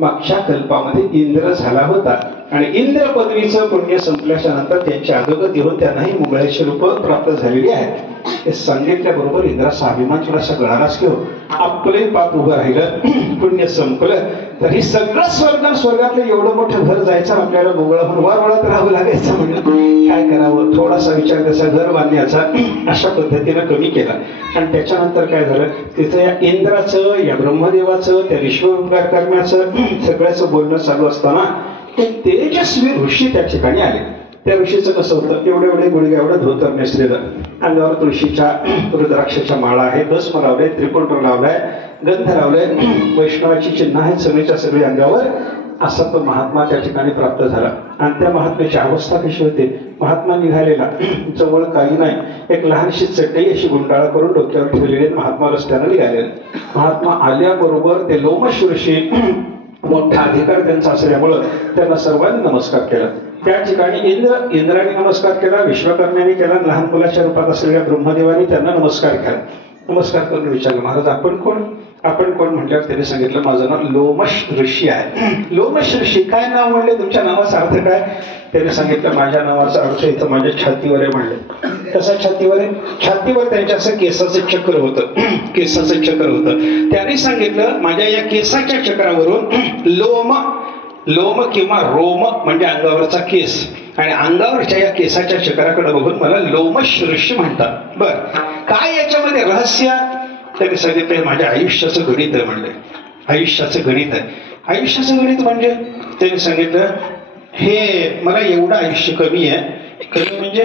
मागच्या कल्पामध्ये इंद्र झाला होता आणि इंद्र पदवीचं पुण्य संपल्याच्या नंतर त्यांच्या अधोगत येऊन त्यांनाही मुंगळ्याची रूप प्राप्त झालेली आहेत. हे सांगितल्याबरोबर इंद्राचा अभिमान थोडासा गळालाच घेऊ. आपले पाप उभं राहिलं, पुण्य संपलं, तर हे सगळं स्वर्गातलं एवढं मोठं घर जायचं आपल्याला मुंगळा म्हणून वारवळत राहावं लागायचं. म्हणजे काय करावं, थोडासा विचार त्याचा घर बांधण्याचा अशा पद्धतीनं कमी केला. आणि त्याच्यानंतर काय झालं, तिथं या इंद्राचं, या ब्रह्मदेवाचं, त्या विश्वकर्म्याचं सगळ्याचं बोलणं चालू असताना ते तेजस्वी ऋषी त्या ठिकाणी आले. त्या ऋषीचं कसं होतं, एवढे एवढे गुडघ्या एवढं धोतर नेसलेलं, अंगावर तुळशीच्या रुद्राक्षाच्या माळा आहे, भस्म लावले, त्रिपुंड लावलाय, गंध लावलाय, वैष्णवाची चिन्ह आहेत सगळीच्या सगळी अंगावर. असा तो महात्मा त्या ठिकाणी प्राप्त झाला. आणि त्या महात्म्याची अवस्था कशी होती, महात्मा निघालेला, जवळ काही नाही, एक लहानशी चटई अशी गुंडाळा करून डोक्यावर ठेवलेली, महात्मा रस्त्यानं निघालेले. महात्मा आल्याबरोबर ते लोमश ऋषी, मोठा अधिकार त्यांचा असल्यामुळं त्यांना सर्वांनी नमस्कार केला. त्या ठिकाणी इंद्राने नमस्कार केला, विश्वकर्म्याने केला, लहान मुलाच्या रूपात असलेल्या ब्रह्मदेवाने त्यांना नमस्कार केला. नमस्कार करून विचारलं, महाराज आपण कोण? आपण कोण म्हटल्यावर त्यांनी सांगितलं, माझं नाव लोमश ऋषी आहे. लोमश ऋषी, काय नाव म्हणले, तुमच्या नावाचा अर्थ काय? त्यांनी सांगितलं, माझ्या नावाचा अर्थ इथं माझ्या छातीवर आहे म्हणले. कसा छातीवर आहे? छातीवर त्यांच्या असं केसाचं चक्र होतं, केसाचं चक्र होतं. त्यांनी सांगितलं, माझ्या या केसाच्या चक्रावरून लोम किंवा रोम म्हणजे अंगावरचा केस, आणि अंगावरच्या या केसाच्या चक्राकडे बघून मला लोमश ऋषी म्हणतात. बर, काय याच्यामध्ये रहस्य? त्यांनी सांगितलं, माझ्या आयुष्याचं गणित आहे म्हणले. आयुष्याचं गणित आहे. आयुष्याचं गणित म्हणजे त्यांनी सांगितलं, हे मला एवढं आयुष्य कमी आहे. कमी म्हणजे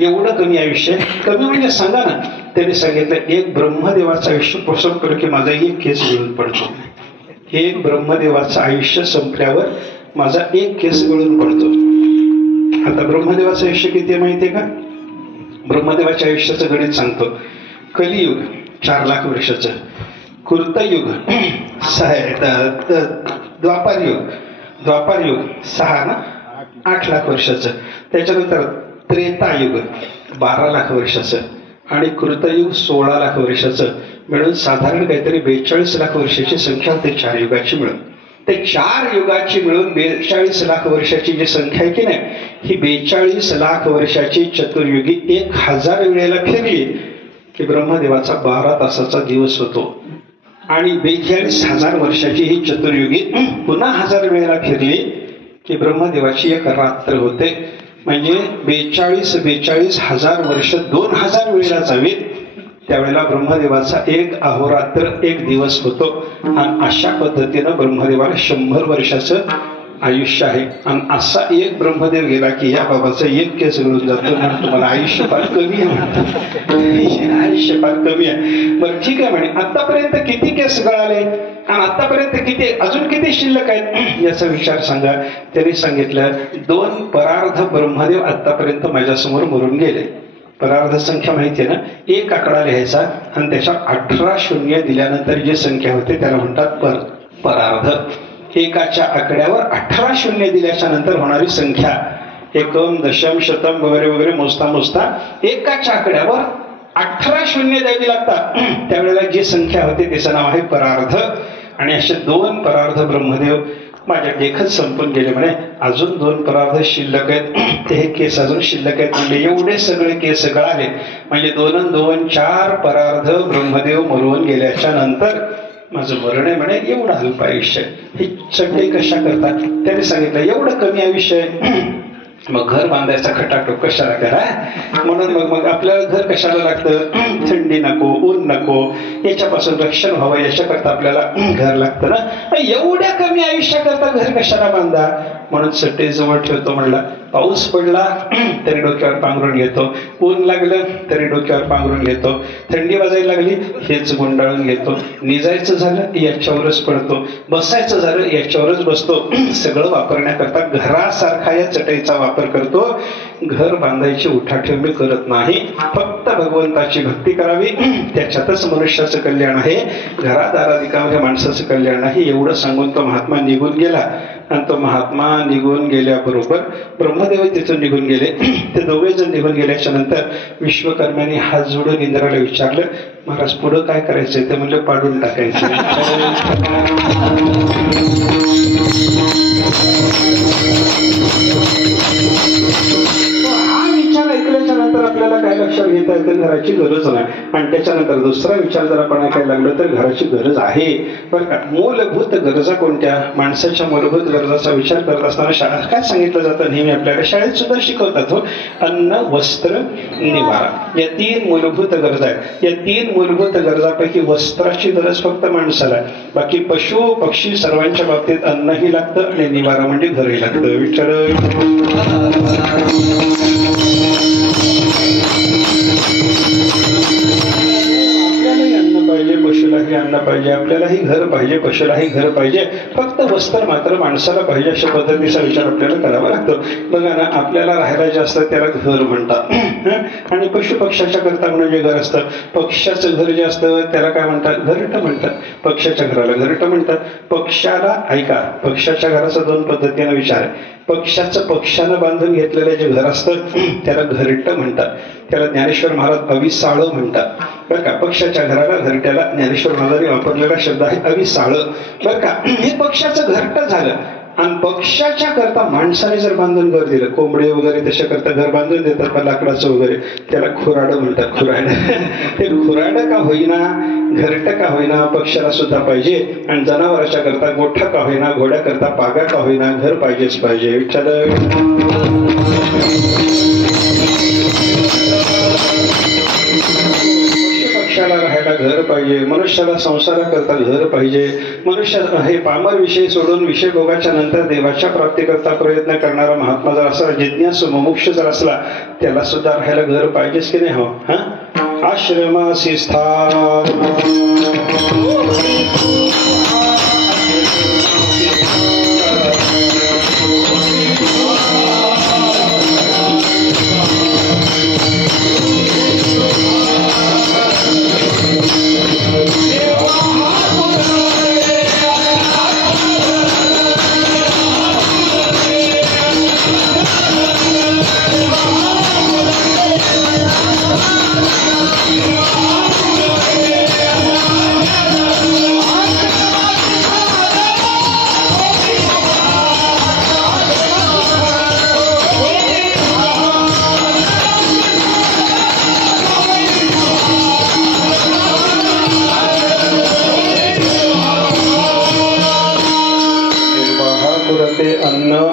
एवढं कमी आयुष्य आहे. कमी म्हणजे सांगा ना. त्यांनी सांगितलं, एक ब्रह्मदेवाचं आयुष्य पसंत करू की माझा एक केस मिळून पडतो. एक ब्रह्मदेवाचं आयुष्य संपल्यावर माझा एक केस मिळून पडतो. आता ब्रह्मदेवाचं आयुष्य किती आहे माहितीये का? ब्रह्मदेवाच्या आयुष्याचं गणित सांगतो. कलियुग 4 लाख वर्षाचं, कृतयुग 6, द्वापारयुग 6 ना 8 लाख वर्षाचं, त्याच्यानंतर त्रेतायुग 12 लाख वर्षाचं, आणि कृतयुग 16 लाख वर्षाचं, मिळून साधारण काहीतरी 42 लाख वर्षाची संख्या होते 4 युगाची मिळून. ते 4 युगाची मिळून 42 लाख वर्षाची जी संख्या आहे की नाही, ही 42 लाख वर्षाची चतुर्युगी 1000 वेळेला फिरली की ब्रह्मदेवाचा 12 तासाचा दिवस होतो. आणि 42,000 वर्षाची ही चतुर्युगी पुन्हा 1000 वेळेला फिरली की ब्रह्मदेवाची एक रात्र होते. म्हणजे 42,000 वर्ष 2000 वेळेला जावीत, त्यावेळेला ब्रह्मदेवाचा एक अहोरात्र, एक दिवस होतो. आणि अशा पद्धतीनं ब्रह्मदेवाला 100 वर्षाचं आयुष्य आहे. आणि असा एक ब्रह्मदेव गेला की या बाबाचा एक केस गळून जातो, म्हणून तुम्हाला आयुष्य फार कमी आहे म्हणतात. आयुष्य फार कमी आहे. बरं ठीक आहे म्हणे, आतापर्यंत किती केस गळाले आणि आतापर्यंत किती, अजून किती शिल्लक आहेत याचा विचार सांगा. त्यांनी सांगितलं, 2 परार्ध ब्रह्मदेव आतापर्यंत माझ्यासमोर मरून गेले. परार्ध संख्या माहिती आहे ना, एक आकडा लिहायचा आणि त्याच्या 18 शून्य दिल्यानंतर जी संख्या होते त्याला म्हणतात परार्ध. एकाच्या आकड्यावर 18 शून्य दिल्याच्या नंतर होणारी संख्या, एकम, दशम, शतम वगैरे वगैरे मोजता एकाच्या आकड्यावर 18 शून्य द्यावी लागतात. त्यावेळेला जी संख्या होते त्याचं नाव आहे परार्ध. आणि असे 2 परार्ध ब्रह्मदेव माझ्या देखत संपून गेले. म्हणे अजून 2 परार्ध शिल्लक आहेत, ते हे केस अजून शिल्लक आहेत. म्हणजे एवढे सगळे केस गळाले. म्हणजे 2 आणि 2 4 परार्ध ब्रह्मदेव मरून गेल्याच्या नंतर माझं मरण आहे म्हणे. एवढं अल्प आयुष्य, हे चढे कशा करतात? त्याने सांगितलं, एवढं कमी आयुष्य आहे, मग घर बांधायचा खटाटोप कशाला करा. म्हणून मग आपल्याला घर कशाला लागतं? थंडी नको, ऊन नको, याच्यापासून रक्षण व्हावं याच्याकरता आपल्याला घर लागतं ना. एवढ्या कमी आयुष्याकरता घर कशाला बांधा? म्हणून चटई जवळ ठेवतो म्हणला. पाऊस पडला तरी डोक्यावर पांघरून घेतो, ऊन लागलं तरी डोक्यावर पांघरून घेतो, थंडी वाजायला लागली हेच गुंडाळून घेतो, निजायचं झालं याच्यावरच पडतो, बसायचं झालं याच्यावरच बसतो. सगळं वापरण्याकरता घरासारखा या चटईचा वापर करतो. घर बांधायची उठाठेव मी करत नाही. फक्त भगवंताची भक्ती करावी, त्याच्यातच मनुष्याचं कल्याण आहे, घरादाराधिकामध्ये माणसाचं कल्याण आहे. एवढं सांगून तो महात्मा निघून गेला. आणि तो महात्मा निघून गेल्याबरोबर ब्रह्मदेव तिथून निघून गेले. ते दोघे जण निघून गेल्याच्या नंतर विश्वकर्म्याने हात जोडून इंद्राला विचारलं, महाराज पुढं काय करायचंय? ते म्हणलं, पाडून टाकायचं. हा विचार ऐकल्याच्या नंतर आपल्याला काय लक्षात घेता येतं? घराची गरज नाही. आणि त्याच्यानंतर दुसरा विचार जर आपण ऐकायला लागलो तर घराची गरज आहे बरं का. मूलभूत गरजा कोणत्या? माणसाच्या मूलभूत गरजाचा विचार करत असताना शाळेत काय सांगितलं जातं नेहमी आपल्याला, शाळेत सुद्धा शिकवतात हो, अन्न वस्त्र निवारा, या 3 मूलभूत गरजा आहेत. या 3 मूलभूत गरजापैकी वस्त्राची गरज फक्त माणसाला आहे. बाकी पशु पक्षी सर्वांच्या बाबतीत अन्नही लागतं आणि निवारा म्हणजे घरही लागतं. विचार पाहिजे, पशुलाही अन्न पाहिजे, आपल्यालाही घर पाहिजे, पशुलाही घर पाहिजे, फक्त वस्त्र मात्र माणसाला पाहिजे अशा पद्धतीचा विचार आपल्याला करावा लागतो. बघा ना, आपल्याला राहायला जे असतं त्याला घर म्हणतात आणि पशु पक्ष्याच्या करता म्हणून जे घर असतं, पक्ष्याचं घर जे असतं त्याला काय म्हणतात? घरटं म्हणतात. पक्ष्याच्या घराला घरटं म्हणतात. पक्षाला ऐका, पक्षाच्या घराचा 2 पद्धतीने विचार आहे. पक्षाचं पक्षानं बांधून घेतलेलं जे घर असतं त्याला घरटं म्हणतात. त्याला ज्ञानेश्वर महाराज अविसाळ म्हणतात बरं का. पक्षाच्या घराला घरट्याला ज्ञानेश्वर महाराजांनी वापरलेला शब्द आहे अविसाळ बरं का. हे पक्षाचं घरटं झालं. आणि पक्षाच्या करता माणसाने जर बांधून घर दिलं, कोंबडे वगैरे तशा करता घर बांधून देतात पण लाकडाचं वगैरे, त्याला खुराडं म्हणतात. खुराडं ते खुराडं का होईना, घरटं का होईना, पक्षाला सुद्धा पाहिजे. आणि जनावराच्या करता गोठा का होईना, घोड्या करता पागा का होईना, घर पाहिजेच पाहिजे. विठ्ठल पक्षाला राहायला घर पाहिजे, मनुष्याला संसाराकरता घर पाहिजे. मनुष्य हे पामर विषय सोडून विषय भोगाच्या नंतर देवाच्या प्राप्तीकरता प्रयत्न करणारा महात्मा जर असला, जिज्ञासू मुमुक्ष जर असला, त्याला सुद्धा राहायला घर पाहिजेच की नाही हो. आश्रमासी स्थान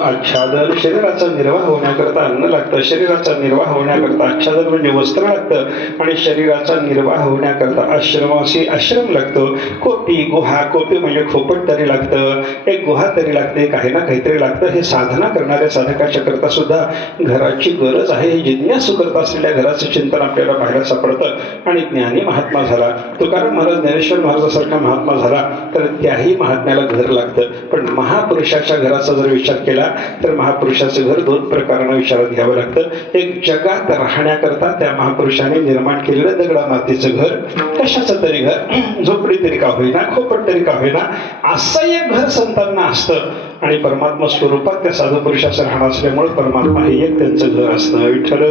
आच्छादन. शरीराचा निर्वाह होण्याकरता अन्न लागतं, शरीराचा निर्वाह होण्याकरता आच्छादन म्हणजे वस्त्र लागतं आणि शरीराचा निर्वाह होण्याकरता आश्रमाशी आश्रम लागतो. कोपी गुहा, कोपी म्हणजे खोपट तरी लागतं, एक गुहा तरी लागते, काही ना काहीतरी लागतं. हे साधना करणाऱ्या साधकाच्या करता सुद्धा घराची गरज आहे. हे जिज्ञासू करत असलेल्या घराचं चिंतन आपल्याला पाहायला सापडतं. आणि ज्ञानी महात्मा झाला, तुकाराम महाराज ज्ञानेश्वर महाराजासारखा महात्मा झाला तर त्याही महात्म्याला घर लागतं. पण महापुरुषाच्या घराचा जर विचार केला तर महापुरुषाचं घर 2 प्रकारानं विचारात घ्यावं लागतं. एक जगात राहण्याकरता त्या महापुरुषाने निर्माण केलेलं दगडा मातीचं घर, कशाचं तरी घर, झोपडी तरी का होईना, खोपट तरी का होईना, असं एक घर संतांना असतं. आणि परमात्मा स्वरूपात त्या साधू पुरुषाचं राहणं असल्यामुळे परमात्मा हे एक त्यांचं घर असतं. विठ्ठल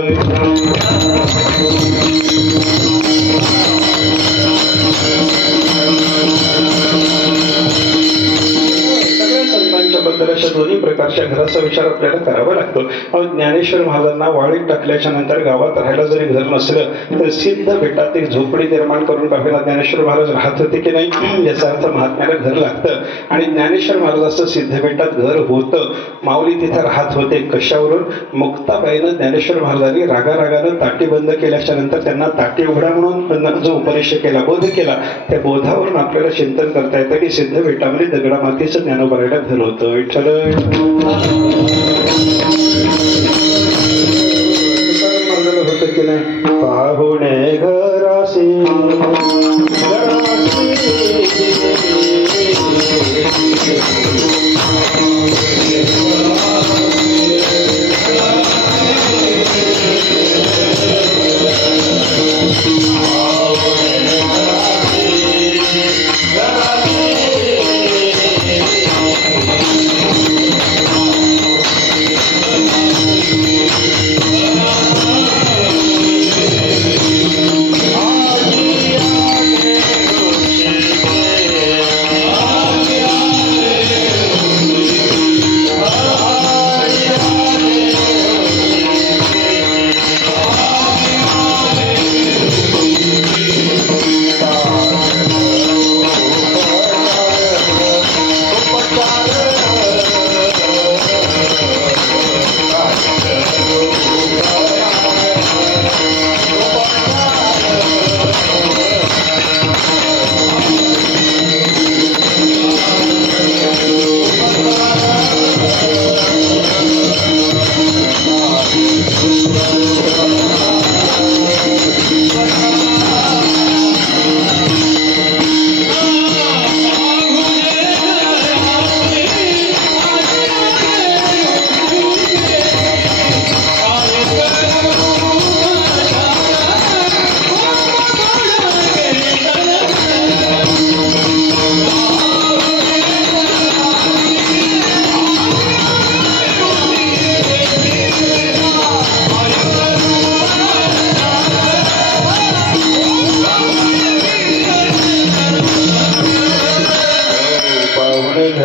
बद्दल अशा 2 प्रकारच्या घराचा विचार आपल्याला करावा लागतो. ज्ञानेश्वर महाराजांना वाळीत टाकल्याच्या नंतर गावात राहायला जरी घर नसलं तर सिद्ध बेटात एक झोपडी निर्माण करून टाकायला ज्ञानेश्वर महाराज राहत होते की नाही, याचा अर्थ महात्म्याला घर लागतं. आणि ज्ञानेश्वर महाराजाचं सिद्ध बेटात घर होतं, माऊली तिथे राहत होते. कशावरून? मुक्ताबाईनं ज्ञानेश्वर महाराजांनी रागारागानं ताटी बंद केल्याच्या नंतर त्यांना ताटी उघडा म्हणून जो उपदेश केला, बोध केला, त्या बोधावरून आपल्याला चिंतन करता येतं की सिद्ध बेटामध्ये दगडा मातीचं ज्ञानोबाईला घर होतं. विठ्ठल होतं की नाही, पाहुणे घराशी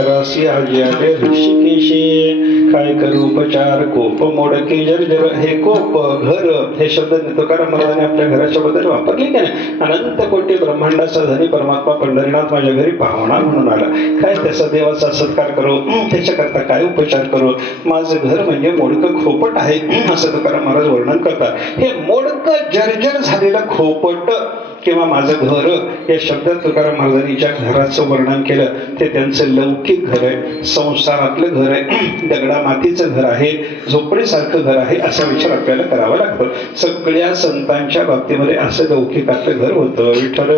घरासी आजी आले ऋषिकेशी, काय करू उपचार कोप मोडके जर्जर. हे कोप घर हे शब्द तुकाराम महाराजांनी आपल्या घराच्या बद्दल वापरले की नाही. अनंत कोटी ब्रह्मांडाचा धनी परमात्मा पंढरीनाथ माझ्या घरी पाहुणा म्हणून आला. काय त्याचा देवाचा सत्कार करू, त्याच्याकरता काय उपचार करू. माझं घर म्हणजे मोडकं खोपट आहे असं तुकाराम महाराज वर्णन करतात. हे मोडकं जर्जर झालेलं खोपट किंवा माझं घर या शब्दात तुकाराम महाराजांनी ज्या घराचं वर्णन केलं ते त्यांचं लौकिक घर आहे, संसारातलं घर आहे, दगडा मातीचं घर आहे, झोपडीसारखं घर आहे असा विचार आपल्याला करावा लागतो. सगळ्या संतांच्या बाबतीमध्ये असं लौकिकातलं घर होतं. विठ्ठल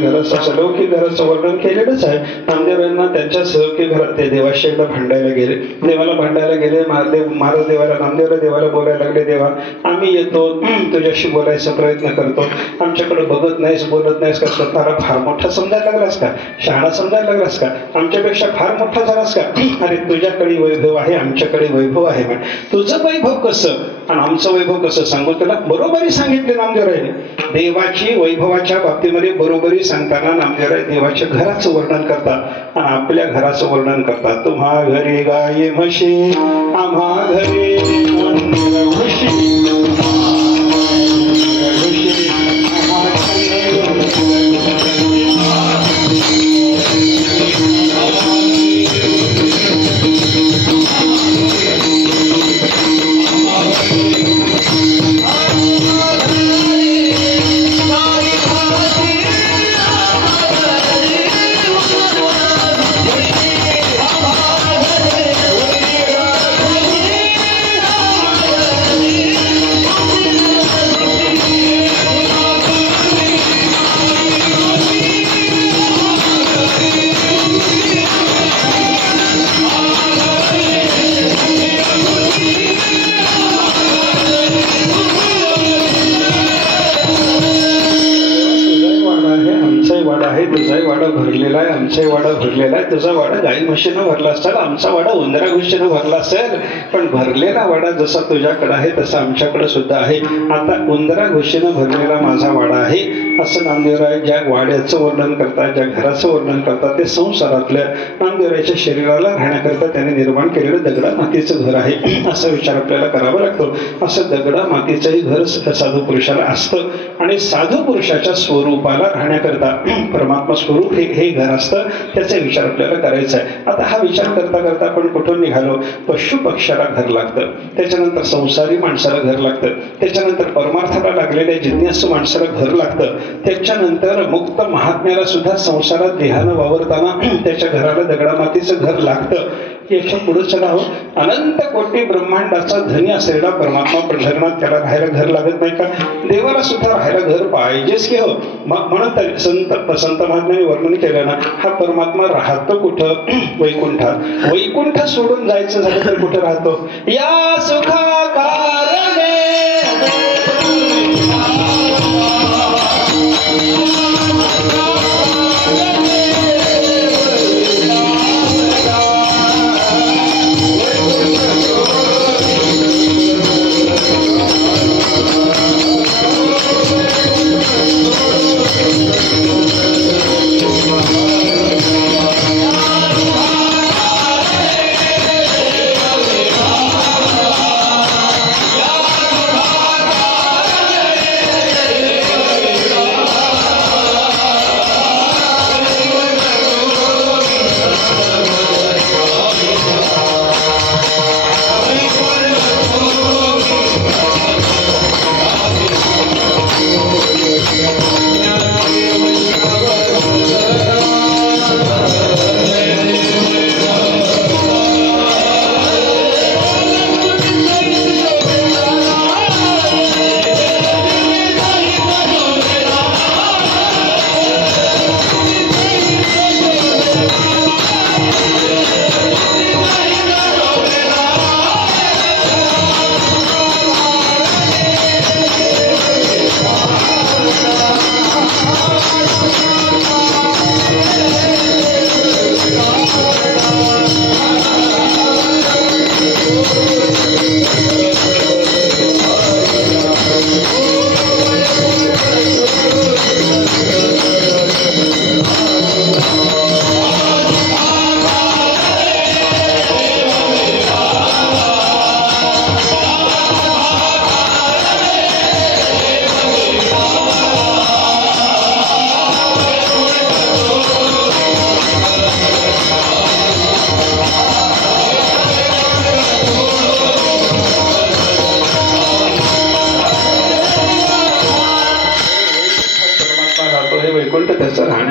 घराचं लौकिक घराचं वर्णन केलेलंच आहे. नामदेवांना त्यांच्या लौकिक घरात ते देवाशी एकदा भांडायला गेले. देवाला भांडायला गेले. महाराज देवाला नामदेवला देवाला बोलायला लागले, देवा आम्ही येतो, तुझ्याशी बोलायचा प्रयत्न करतो, आमच्याकडे बघत नाहीस, बोलत नाहीस का, स्वतःला फार मोठा समजायला लागलास का, शहाणा समजायला लागलास का, आमच्यापेक्षा फार मोठा झालास का. अरे तुझ्याकडे वैभव आहे, आमच्याकडे वैभव आहे. म्हण तुझं वैभव कसं आणि आमचं वैभव कसं सांगू. त्याला बरोबरी सांगितले नामदेवरायने. देवाची वैभवाच्या बाबतीमध्ये बरोबरी सांगताना नामदेवराय देवाच्या घराचं वर्णन करतात आणि आपल्या घराचं वर्णन करतात. तुम्हा घरी गाय म्हशी, आम्हा घरी म्हशी, तुझाही वाडा भरलेला आहे, आमचाही वाडा भरलेला आहे. तुझा वाडा गाई म्हशीनं भरला असेल, आमचा वाडा उंदरा घुशीनं भरला असेल, पण भरलेला वाडा जसा तुझ्याकडे आहे तसा आमच्याकडे सुद्धा आहे. आता उंदरा घुशीनं भरलेला माझा वाडा आहे असं नामदेवराय ज्या वाड्याचं वर्णन करतात, ज्या घराचं वर्णन करतात ते संसारातल्या नामदेवरायच्या शरीराला राहण्याकरता त्याने निर्माण केलेलं दगडा मातीचं घर आहे असा विचार आपल्याला करावा लागतो. असं दगडा मातीचंही घर साधू पुरुषाला असतं आणि साधू पुरुषाच्या स्वरूपाला राहण्याकरता परमात्मा स्वरूप हे घर असतं. त्याचा विचार आपल्याला करायचा आहे. आता हा विचार करता करता आपण कुठून निघालो. पशु पक्ष्याला घर लागतं, त्याच्यानंतर संसारी माणसाला घर लागतं, त्याच्यानंतर परमार्थाला लागलेल्या जिज्ञासू माणसाला घर लागतं, त्याच्यानंतर मुक्त महात्म्याला सुद्धा संसारात देहानं वावरताना त्याच्या घराला दगडा मातीचं घर लागतं. याच्या पुढे चला हो. अनंत कोटी ब्रह्मांडाचा धनी असलेला परमात्मा पंढरनाथ त्याला राहायला घर लागत नाही का. देवाला सुद्धा राहायला घर पाहिजेच की हो. म्हणून संत महात्म्याने वर्णन केलं ना, हा परमात्मा राहतो कुठं. वैकुंठात. वैकुंठ सोडून जायचं झालं तर कुठं राहतो. या सुखा कारणे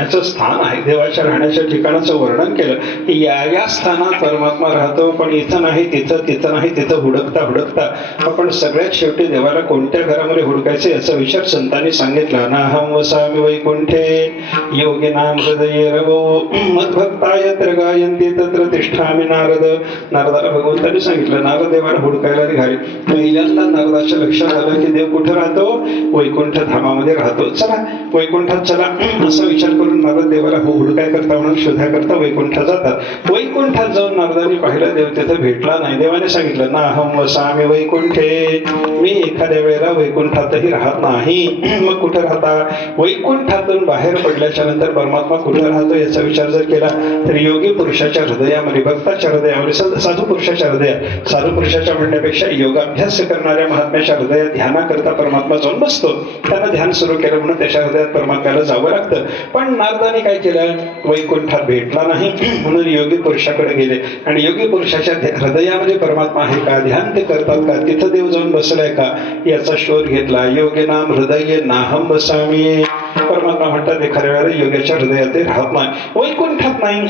राहण्याचं स्थान आहे, देवाच्या राहण्याच्या ठिकाणाचं वर्णन केलं. या स्थानात परमात्मा राहतो, पण इथं नाही तिथं नाही तिथं हुडकता हुडकता आपण सगळ्यात शेवटी देवाला कोणत्या घरामध्ये हुडकायचं याचा विचार संतांनी सांगितला. नाहं वसामि वैकुंठे योगिनां हृदये रवो मद्भक्ता यत्र गायन्ति तत्र तिष्ठामि नारद. नारदाला भगवंतांनी सांगितलं, नारद देवाला हुडकायला निघाले. पहिल्यांदा नारदाच्या लक्षात आलं की देव कुठे राहतो? वैकुंठ धामामध्ये राहतो. चला वैकुंठात चला असा विचार करून नारद देवाला हुडकाय करता म्हणून शोधा करता वैकुंठात जातात. वैकुंठात जाऊन नारदांनी पाहिलं देव तिथे भेटला नाही. देवाने सांगितलं, नाहं वसामि वैकुंठे, मी एखाद्या वेळेला वैकुंठातही राहत नाही. मग कुठे राहता? वैकुंठातून बाहेर पडल्याच्या नंतर परमात्मा कुठे राहतो याचा विचार जर केला तर योगी पुरुषाच्या हृदयामध्ये, भक्ताच्या हृदयामध्ये, साधू पुरुषाच्या हृदयात, साधू पुरुषाच्या म्हणण्यापेक्षा योगाभ्यास करणाऱ्या महात्म्याच्या हृदयात ध्यानाकरता परमात्मा जाऊन बसतो. त्यांना ध्यान सुरू केलं म्हणून त्याच्या हृदयात परमात्म्याला जावं लागतं. पण नारदाने काय केलं? वैकुंठात भेटला नाही म्हणून योगी पुरुषाकडे गेले आणि योगी पुरुषाच्या हृदयामध्ये परमात्मा आहे का, ध्यान ते करतात का, तिथं देव जाऊन बसलाय का याचा शोध घेतला. योगिनां हृदये नाहं वसामि. परमात्मा म्हणतात एखाद्या वेळेला योग्याच्या हृदयात राहत नाही, वैकुंठात नाही,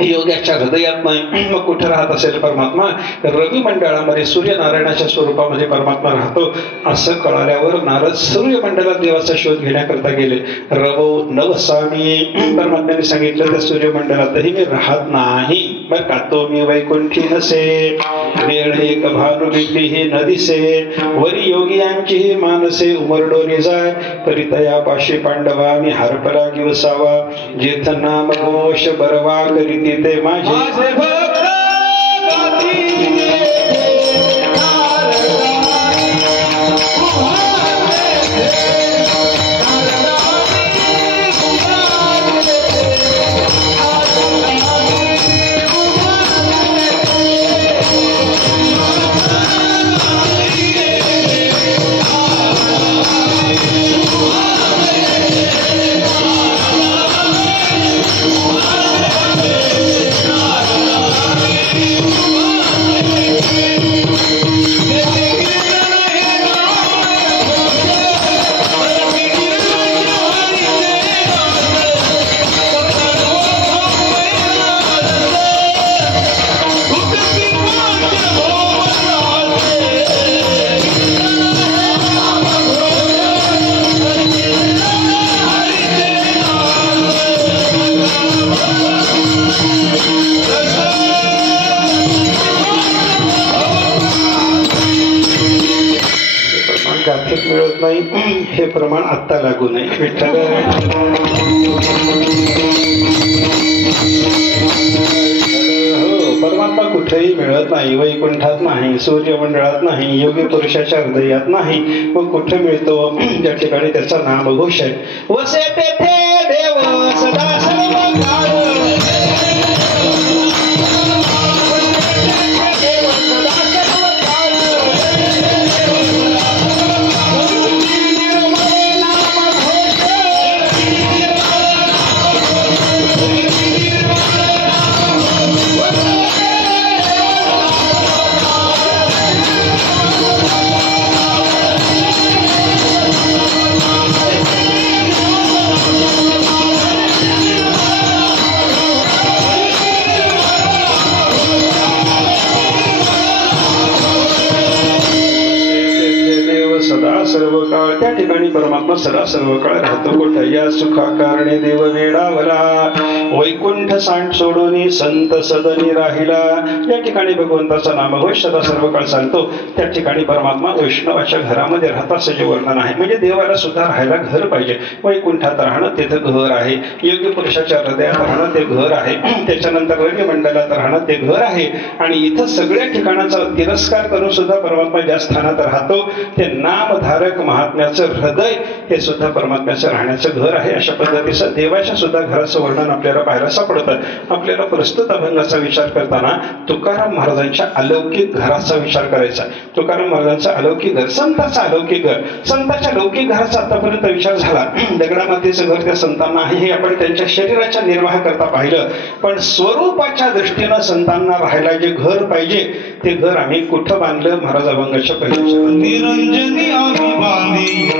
योग्याच्या हृदयात नाही. मग कुठे राहत असेल परमात्मा? रवी मंडळामध्ये सूर्यनारायणाच्या स्वरूपामध्ये परमात्मा राहतो. असं कळाल्यावर नारद सूर्यमंडळात देवाचा शोध घेण्याकरता गेले. रवो नवसामी, परमात्म्याने सांगितलं त्या सूर्यमंडळातही मी राहत नाही बरं का. तो मी वैकुंठी नसे, वेळ एक भानुबिंबी ही नदिसे, वरी योगियांची मानसे उमरडोनी जाय, परितया पाशी पांडवा मी हारपला गिवसावा, जेथ नाम घोष बरवा करी ते माझे भक्त मिळत नाही हे प्रमाण आत्ता लागू नाही. विठ्ठल परमात्मा कुठेही मिळत नाही, वैकुंठात नाही, सूर्यमंडळात नाही, योगी पुरुषाच्या हृदयात नाही. मग कुठे मिळतो? ज्या ठिकाणी त्याचा नामघोष आहे. वसे तेथे देव सदा सर्व काळ, सर्व काळ. त्या ठिकाणी परमात्मा सदा सर्व काळ राहतो. कुठं? या सुखा कारणे देव वेडावला, वैकुंठ सांड सोडून संत सदनी राहिला. या ठिकाणी भगवंताचा नामघोष सदा सर्व काळ चालतो. त्या ठिकाणी परमात्मा वैष्णवाच्या घरामध्ये राहतात असं जे वर्णन आहे. म्हणजे देवाला सुद्धा राहायला घर पाहिजे. वैकुंठात राहणं तिथं घर आहे, योग्य पुरुषाच्या हृदयात राहणं ते घर आहे, त्याच्यानंतर रवी मंडलात राहणं ते घर आहे. आणि इथं सगळ्या ठिकाणाचा तिरस्कार करून सुद्धा परमात्मा ज्या स्थानात राहतो ते नामधारक महात्म्याचं हृदय हे सुद्धा परमात्म्याचं राहण्याचं घर आहे. अशा पद्धतीचं देवाच्या सुद्धा घराचं वर्णन आपल्याला पाहायला सापडतं. आपल्याला प्रस्तुत अभंगाचा विचार करताना तुकाराम महाराजांच्या अलौकिक घराचा विचार करायचा. तुकाराम महाराजांचा अलौकिक घर, संताचा अलौकिक घर. संताच्या लौकिक घराचा आतापर्यंत विचार झाला. दगडामातीचं घर त्या संतांना आहे हे आपण त्यांच्या शरीराच्या निर्वाह करता पाहिलं. पण स्वरूपाच्या दृष्टीनं संतांना राहायला जे घर पाहिजे ते घर आम्ही कुठं बांधलं? महाराज अभंगाच्या पहिल्या निरंजनी आम्ही बांधी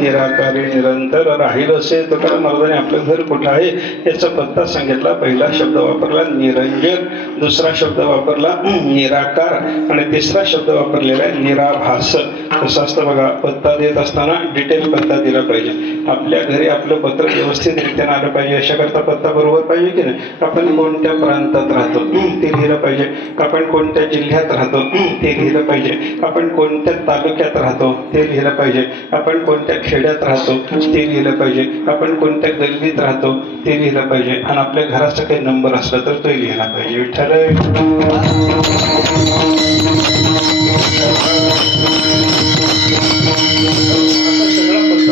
निराकारी निरंतर राहील असे तुकाराम महाराजांनी आपलं घर कुठं आहे याचा पत्ता सांगितला. पहिला शब्द वापरला निरंजन, दुसरा शब्द वापरला निराकार आणि तिसरा शब्द वापरलेला आहे निराभास. कसं असतं बघा, पत्ता देत असताना डिटेल पत्ता दिला पाहिजे. आपल्या घरी आपलं पत्र व्यवस्थित रित्यानं आलं पाहिजे, अशा करता पत्ता बरोबर पाहिजे की नाही. आपण कोणत्या प्रांतात राहतो ते लिहिलं पाहिजे, आपण कोणत्या जिल्ह्यात राहतो ते लिहिलं पाहिजे, आपण कोणत्या तालुक्यात राहतो ते लिहिलं पाहिजे, आपण कोणत्या खेड्यात राहतो ते लिहिलं पाहिजे, आपण कोणत्या गल्लीत राहतो ते लिहिलं पाहिजे, आणि आपल्या घराचा काही नंबर असला तर तो लिहिला पाहिजे. विठ्ठल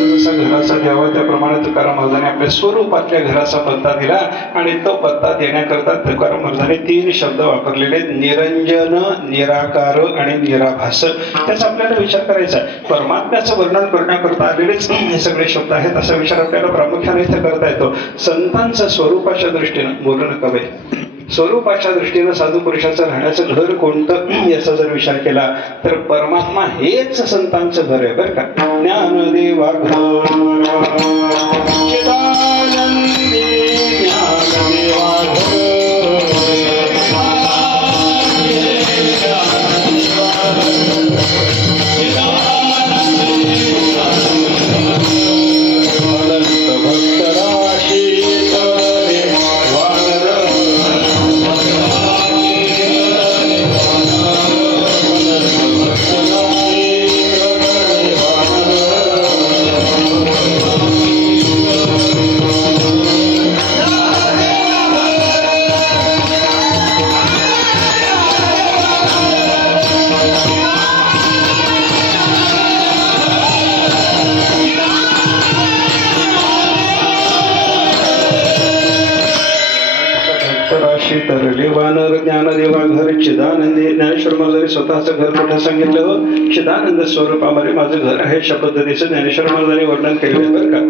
जसा घराचा द्यावा त्याप्रमाणे तुकाराम महाराजांनी आपल्या स्वरूपातल्या घराचा पत्ता दिला. आणि तो पत्ता देण्याकरता तुकाराम महाराजांनी 3 शब्द वापरलेले, निरंजन, निराकार आणि निराभास. त्याचा आपल्याला विचार करायचा. परमात्म्याचं वर्णन करण्याकरता आलेलेच हे सगळे शब्द आहेत असा विचार आपल्याला प्रामुख्याने इथे करता येतो. संतांच्या स्वरूपाच्या दृष्टीनं बोलू नका बाई, स्वरूपाच्या दृष्टीनं साधू पुरुषाचं राहण्याचं घर कोणतं याचा जर विचार केला तर परमात्मा हेच संतांचं घर आहे बरं का. ज्ञानदेवा घर, चिदानंदी ज्ञानदेवा तरले वानर. ज्ञानदेवा घर, चिदानंदी. ज्ञानेश्वर महाराजांनी स्वतःचं घर कुठं सांगितलं? चिदानंद स्वरूपामध्ये माझं घर आहे अशा पद्धतीचं ज्ञानेश्वर महाराजांनी वर्णन केलेलं बरं का.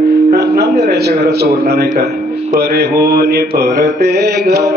नामदेवाच्या घराचं वर्णन आहे का? परे होनी परते घर,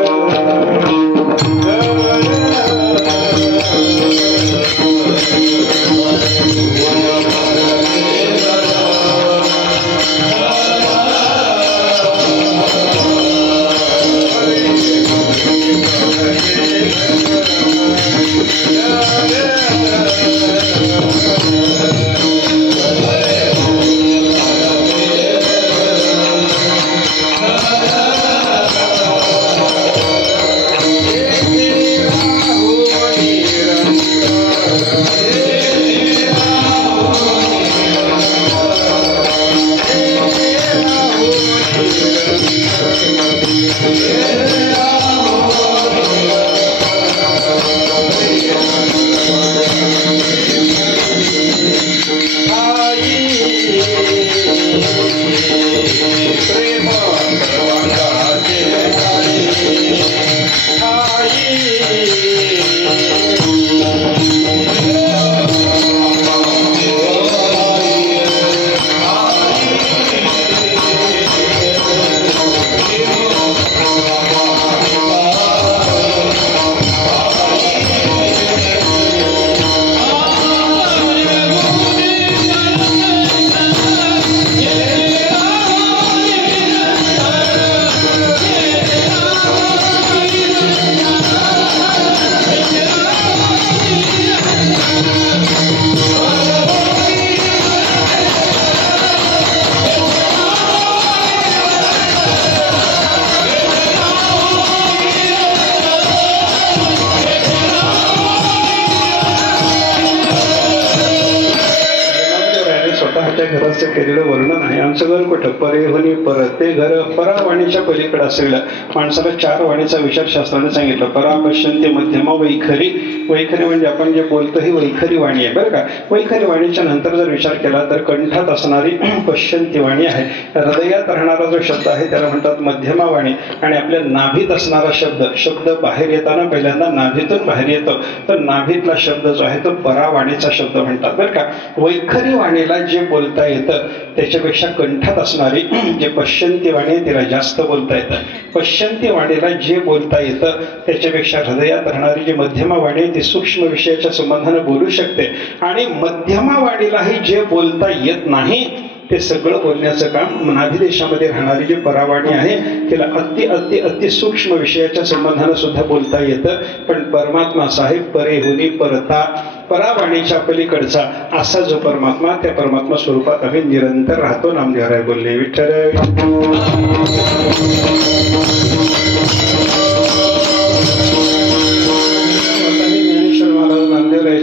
घराचं केलेलं वर्णन आहे. आमचं घर कुठं परेहनी परत, ते घर परावाणीच्या पलीकडे असेल. माणसाला 4 वाणीचा विचार शास्त्राने सांगितलं. परा, पश्यंती, मध्यमा, वैखरी. वैखरी म्हणजे आपण जे बोलतो ही वैखरी वाणी आहे बरं का. वैखरी वाणीच्या नंतर जर विचार केला तर कंठात असणारी पश्यंती वाणी आहे. हृदयात राहणारा जो शब्द आहे त्याला म्हणतात मध्यमा वाणी. आणि आपल्या नाभीत असणारा शब्द बाहेर येताना पहिल्यांदा नाभीतून बाहेर येतो, तर नाभीतला शब्द जो आहे तो परावाणीचा शब्द म्हणतात बरं का. वैखरी वाणीला जे बोलता येतं त्याच्यापेक्षा कंठात असणारी जे पश्यंती वाणी आहे तिला जास्त बोलता येतं. पश्यंती वाणीला जे बोलता येतं त्याच्यापेक्षा हृदयात राहणारी जी मध्यमा वाणी आहे ती सूक्ष्म विषयाच्या संबंधाने बोलू शकते. आणि मध्यमा वाणीलाही जे बोलता येत नाही ते सगळं बोलण्याचं काम नाभिदेशामध्ये राहणारी जी परावाणी आहे तिला अति अति अति सूक्ष्म विषयाच्या संबंधाने सुद्धा बोलता येतं. पण परमात्मा साहेब परेहुनी परता, परावाणीच्या पलीकडचा असा जो परमात्मा, त्या परमात्मा स्वरूपात आम्ही निरंतर राहतो. नामदेवराय बोलले विठ्ठल.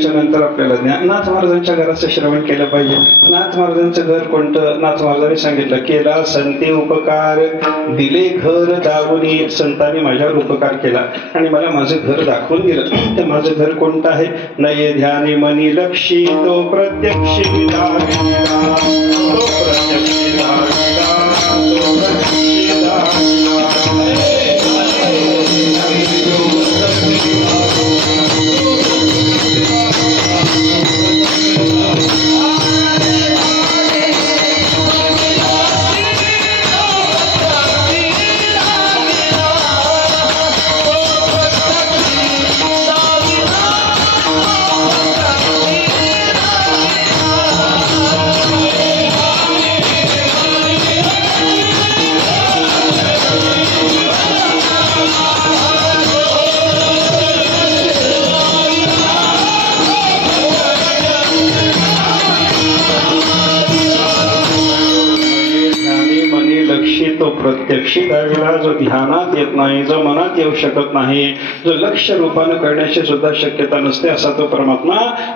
नंतर आपल्याला नाथ महाराजांच्या घराचं श्रवण केलं पाहिजे. नाथ महाराजांचं घर कोणतं? नाथ महाराजांनी सांगितलं, केला संते उपकार, दिले घर दावणी. संतांनी माझ्यावर उपकार केला आणि मला माझं घर दाखवून दिलं. तर माझं घर कोणतं आहे? नये ध्यानी मनी लक्षी, तो प्रत्यक्ष दाविला, तो प्रत्यक्ष दाविला, तो प्रत्यक्ष दाविला. प्रत्यक्षी दाविला, जो ध्यानात येत नाही, जो मनात येऊ शकत नाही, जो लक्ष रूपानं करण्याची सुद्धा शक्यता नसते, असा तो परमात्मा.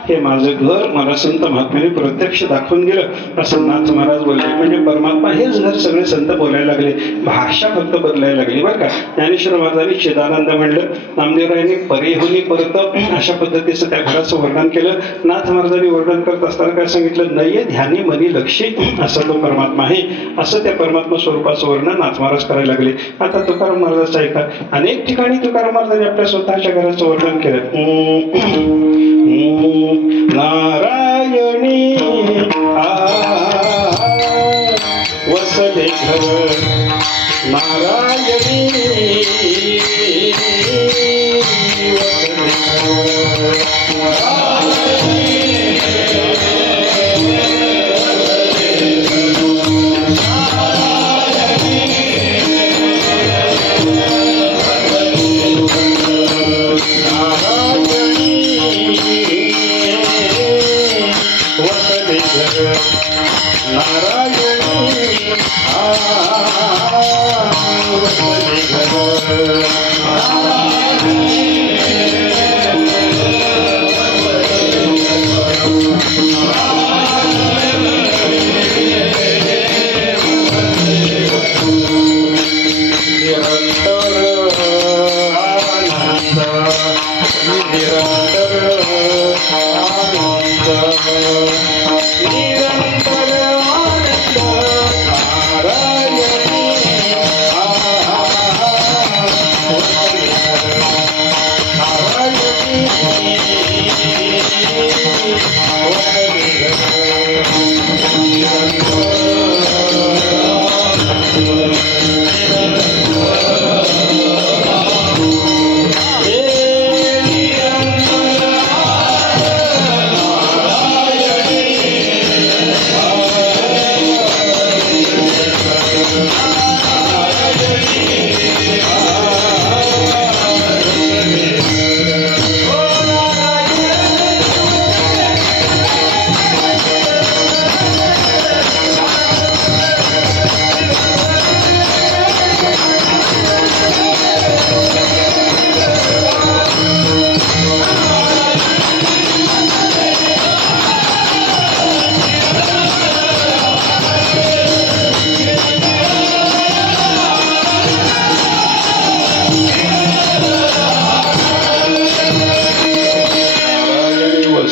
हे माझं घर मला संत महात्म्याने प्रत्यक्ष दाखवून दिलं असं नाथ महाराज बोलले. म्हणजे परमात्मा हेच घर सगळे संत बोलायला लागले, भाषा फक्त बदलायला लागली बरं का. ज्ञानेश्वर महाराजांनी चिदानंद म्हणलं, नामदेवरायांनी परेहुनी परत अशा पद्धतीचं त्या घराचं वर्णन केलं. नाथ महाराजांनी वर्णन करत असताना काय सांगितलं? नये ध्यानी मनी लक्षी, असा तो परमात्मा आहे. असं त्या परमात्मा स्वरूपाचं वर्णन नाथ महाराज करायला लागले. आता तुकाराम महाराजांचं ऐका. अनेक ठिकाणी तुकाराम महाराजांनी आपल्या स्वतःच्या घराचं वर्णन केलं. नारायणी वसले घर, नारायणी वसले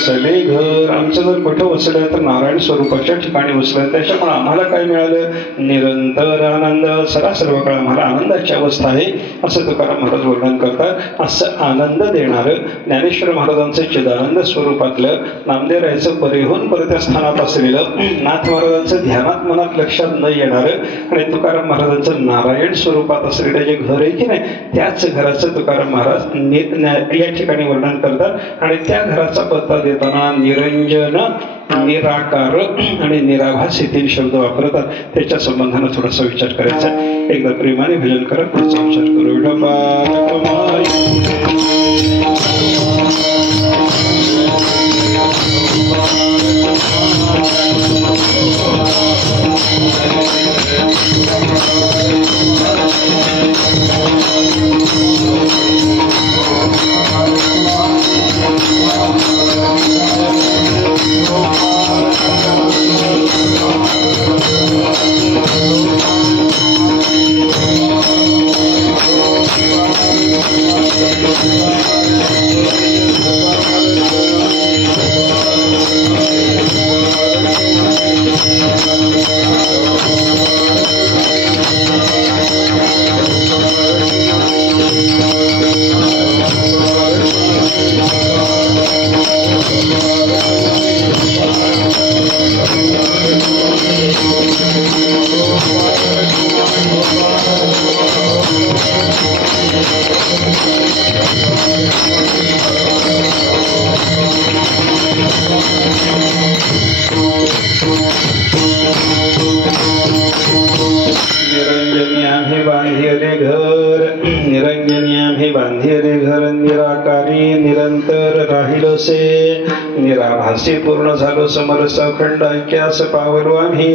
वसले घर. आमचं घर कुठं वसलं तर नारायण स्वरूपाच्या ठिकाणी वसलं. त्याच्यामुळे आम्हाला काय मिळालं? निरंतर आनंद. सर्व काळ आम्हाला आनंदाची अवस्था आहे असं तुकाराम महाराज वर्णन करतात. असं आनंद देणारं ज्ञानेश्वर महाराजांचं चिदानंद स्वरूपातलं नामदेवरायाचं परेहून परत्या स्थानात असलेलं नाथ महाराजांचं ध्यानात मनात लक्षात न येणारं आणि तुकाराम महाराजांचं नारायण स्वरूपात असलेलं जे घर आहे की नाही त्याच घराचं तुकाराम महाराज या ठिकाणी वर्णन करतात. आणि त्या घराचा पत्ता देताना निरंजन, निराकार आणि निराभास हे 3 शब्द वापरतात. त्याच्या संबंधाने थोडासा विचार करायचा. एकदा प्रेमाने भजन करा, पुढचा विचार करू. निराभासी पूर्ण झालो समरस अखंड ऐक्यास पावलो आम्ही.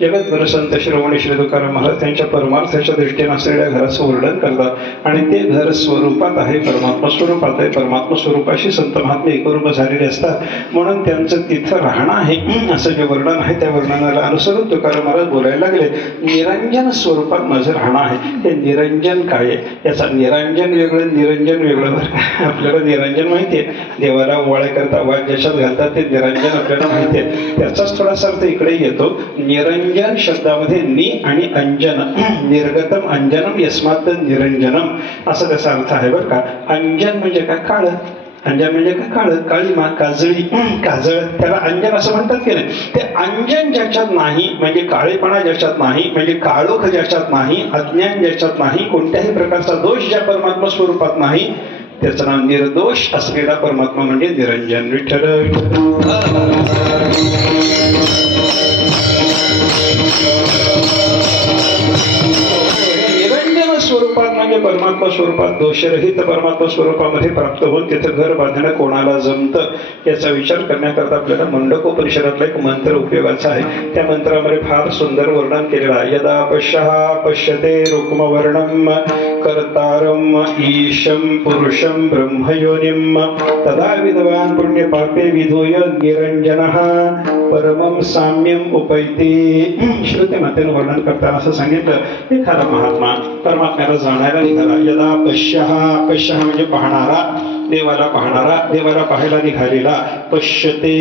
जगद्गुरु संत श्रवणी श्री तुकाराम महाराज त्यांच्या परमार्थाच्या दृष्टीने असलेल्या घराचं वर्णन करतात. आणि ते घर स्वरूपात आहे, परमात्मा स्वरूपात आहे. परमात्मा स्वरूपाशी संत महात्मे एकरूप झालेले असतात. म्हणून त्यांचं तिथं राहणं आहे असं जे वर्णन आहे त्या वर्णनाला अनुसरून तुकाराम महाराज बोलायला लागले. निरंजन स्वरूपात माझं राहणं आहे. हे निरंजन काय आहे? याचा निरंजन वेगळं, निरंजन वेगळं. आपल्याला निरंजन माहितीये, देवाला ओवाळ्या करता वाद ज्याच्यात घालतात ते निरंजन आपल्याला माहिती आहे. त्याचाच थोडासा अर्थ इकडे येतो. निरंजन शब्दामध्ये नि आणि अंजन, निर्गतम अंजनम यस्मात निरंजनम असा त्याचा अर्थ आहे बरं का. अंजन म्हणजे काय? काळ. अंजन म्हणजे काय? काळ, काळीमा, काजळी, काजळ, त्याला अंजन असं म्हणतात की नाही. ते अंजन ज्याच्यात नाही म्हणजे काळेपणा ज्याच्यात नाही म्हणजे काळोख ज्याच्यात नाही, अज्ञान ज्याच्यात नाही, कोणत्याही प्रकारचा दोष ज्या परमात्मा स्वरूपात नाही त्याचं नाव निर्दोष असलेला परमात्मा म्हणजे निरंजन. विठ्ठल निरंजन स्वरूपात म्हणजे परमात्मा स्वरूपात, दोषरहित परमात्मा स्वरूपामध्ये प्राप्त होऊन तिथं घर बांधणं कोणाला जमतं याचा विचार करण्याकरता आपल्याला मंडकोपनिषदातला एक मंत्र उपयोगाचा आहे. त्या मंत्रामध्ये फार सुंदर वर्णन केलेलं आहे. यदा पश्यः पश्यते रुक्मवर्णम कर्तारम ईशं पुरुषं ब्रह्मयोनिम तदा विद्वान पुण्य पापे विधूय निरंजनः परमं साम्यम उपैति. श्रुती मातेनं वर्णन करताना असं सांगितलं एखादा महात्मा परमात्म्याला जाणायला निघाला. यदा पश्यः, पश्यः म्हणजे पाहणारा, देवाला पाहणारा, देवाला पाहायला निघालेला. पश्यते,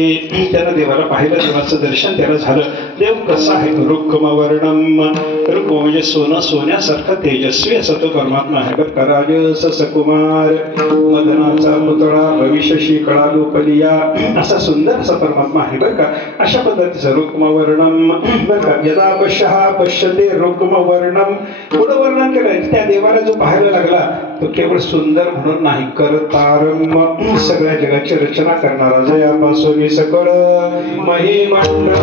त्यानं देवाला पाहिलं, देवाचं दर्शन त्याला झालं. देव कसा आहे? रुक्मवर्णम, रुक्म म्हणजे सोनं, सोन्यासारखा तेजस्वी असा तो परमात्मा आहे बरं का. राजस सकुमार, मदनाचा पुतळा, भविष्यशी कळा लोकलिया असा सुंदर असा परमात्मा आहे बरं का. अशा पद्धतीचं रुक्मवर्णम बरं का. यदा पश्यः पश्यते रुक्मवर्णम. पुढं वर्णन केलंय त्या देवाला जो पाहायला लागला तो केवळ सुंदर म्हणून नाही, करतारम सगळ्या जगाची रचना करणारा, जयापासून सकळ महिमंडळ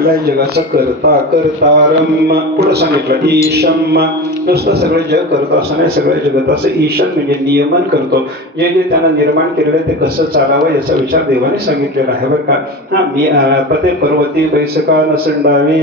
झालेला आहे जगाचा करता कर्तारम. पुढे सांगितलं ईशम, नुसतं सगळं जग करतो असं नाही, सगळ्या जगताचं ईशन म्हणजे नियमन करतो. जे जे त्यानं निर्माण केलेलं आहे ते कसं चालावं याचा विचार देवाने सांगितलेला आहे बरं का. हा मी पते पर्वती बैसका नसंडावे,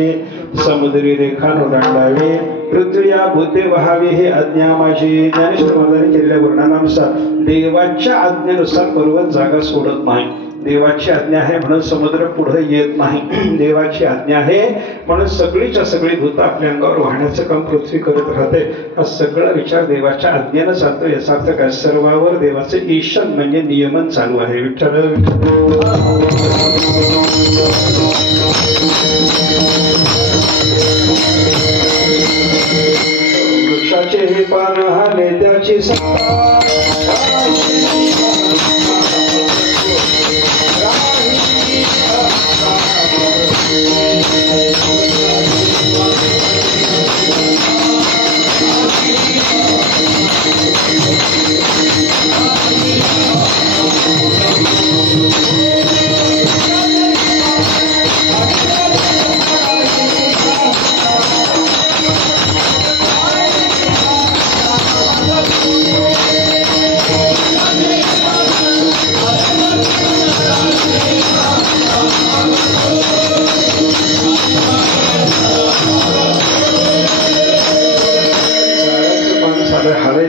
समुद्री रेखा ओलांडावे, पृथ्वीया भूते वहावी हे आज्ञा माझी. ज्ञानेश्वर महाराजांनी केलेल्या वर्णनानुसार देवाच्या आज्ञेनुसार पर्वत जागा सोडत नाही. देवाची आज्ञा आहे म्हणून समुद्र पुढे येत नाही. देवाची आज्ञा आहे म्हणून सगळीच्या सगळी भूत आपल्या अंगावर वाहण्याचं काम पृथ्वी करत राहते. हा सगळा विचार देवाच्या आज्ञेनं चालतो. याचा अर्थ काय, सर्वावर देवाचे ईशन म्हणजे नियमन चालू आहे. विठ्ठल वृक्षाचे हे पान हाले त्याची सत्ता,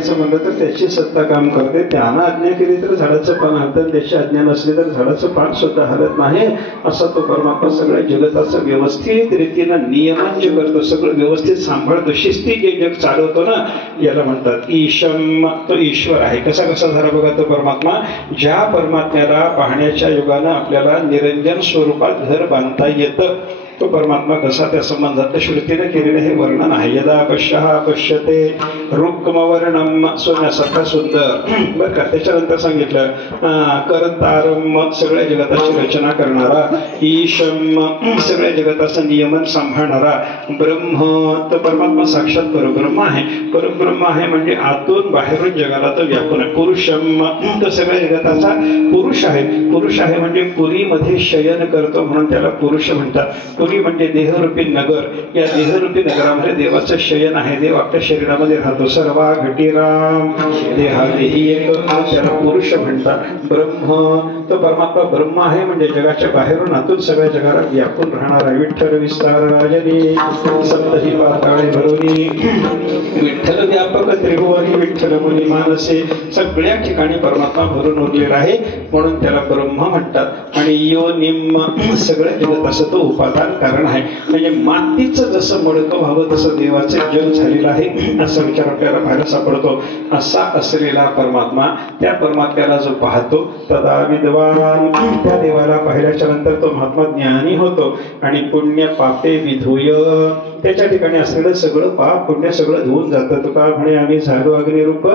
म्हणलं तर त्याची सत्ता काम करते. त्यानं आज्ञा केली तर झाडाचं पान हलतं, त्याची आज्ञा नसली तर झाडाचं पान सुद्धा हलत नाही. असा तो परमात्मा सगळ्या जगताचं व्यवस्थित रीतीनं नियमन जे करतो, सगळं व्यवस्थित सांभाळतो, शिस्ती जे जग चालवतो ना, याला म्हणतात ईशम. तो ईश्वर आहे. कसा कसा झाला बघा तो परमात्मा. ज्या परमात्म्याला पाहण्याच्या युगानं आपल्याला निरंजन स्वरूपात घर बांधता येतं, तो परमात्मा कसा त्या संबंधात श्रुतीने केलेले हे वर्णन आहे. यदा पश्यः पश्यते रुक्मवर्णम, सोन्यासारखा सुंदर बरं का. त्याच्यानंतर सांगितलं कर्तारम, सगळ्या जगताची रचना करणारा, ईशम, सगळ्या जगताचं नियमन सांभाळणारा, ब्रह्म, तो परमात्मा साक्षात परब्रह्म आहे. परब्रह्म आहे म्हणजे आतून बाहेरून जगाला तो व्यापून आहे. पुरुषम, तो सगळ्या जगताचा पुरुष आहे. पुरुष आहे म्हणजे पुरीमध्ये शयन करतो म्हणून त्याला पुरुष म्हणतात. पुरी म्हणजे देहरूपी नगर. या देहरूपी नगरामध्ये देवाचं शयन आहे. देव आपल्या शरीरामध्ये राहतो. सर्वा घटीराम देहादेही एक, त्याला पुरुष म्हणतात. ब्रह्म, तो परमात्मा ब्रह्म आहे म्हणजे जगाच्या बाहेरून आतून सगळ्या जगाला व्यापून राहणारा. विठ्ठल विस्तार राजनी सप्तही पाताळे भरोनी, विठ्ठल व्यापक त्रिभुवनी, विठ्ठल मुनी मानसे, सगळ्या ठिकाणी परमात्मा भरून उरलेला आहे म्हणून त्याला ब्रह्म म्हणतात. आणि यो निम्म, सगळं जगत असं तो उपादान कारण आहे. म्हणजे मातीचं जसं मडकं व्हावं तसं देवाचे जग झालेलं आहे असा विचार आपल्याला पाहायला सापडतो. असा असलेला परमात्मा, त्या परमात्म्याला जो पाहतो तदा विद्वान, त्या देवाला पाहिल्याच्या नंतर तो महात्मा ज्ञानी होतो. आणि पुण्य पापे विधूय, त्याच्या ठिकाणी असलेलं सगळं पाप पुण्य सगळं धुवून जातं. तुका म्हणे आम्ही झालो अग्निरूप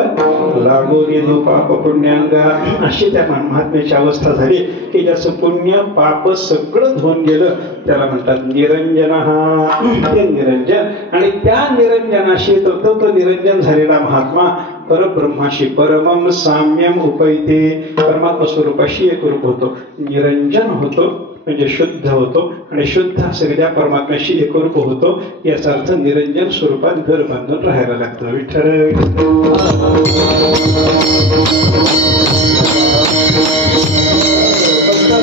लागो निधो पाप पुण्यांगा, अशी त्या महात्म्याची अवस्था झाली की ज्याचं पुण्य पाप सगळं धुवून गेलं त्याला म्हणतात निरंजन. हा ते निरंजन. आणि त्या निरंजनाशी तो निरंजन झालेला महात्मा परब्रह्माशी परमम साम्यम उपैते, परमात्मा स्वरूपाशी एकरूप होतो. निरंजन होतो म्हणजे शुद्ध होतो आणि शुद्ध असलेल्या परमात्म्याशी एकरूप होतो. याचा अर्थ निरंजन स्वरूपात घर बांधून राहायला लागतं. विठ्ठल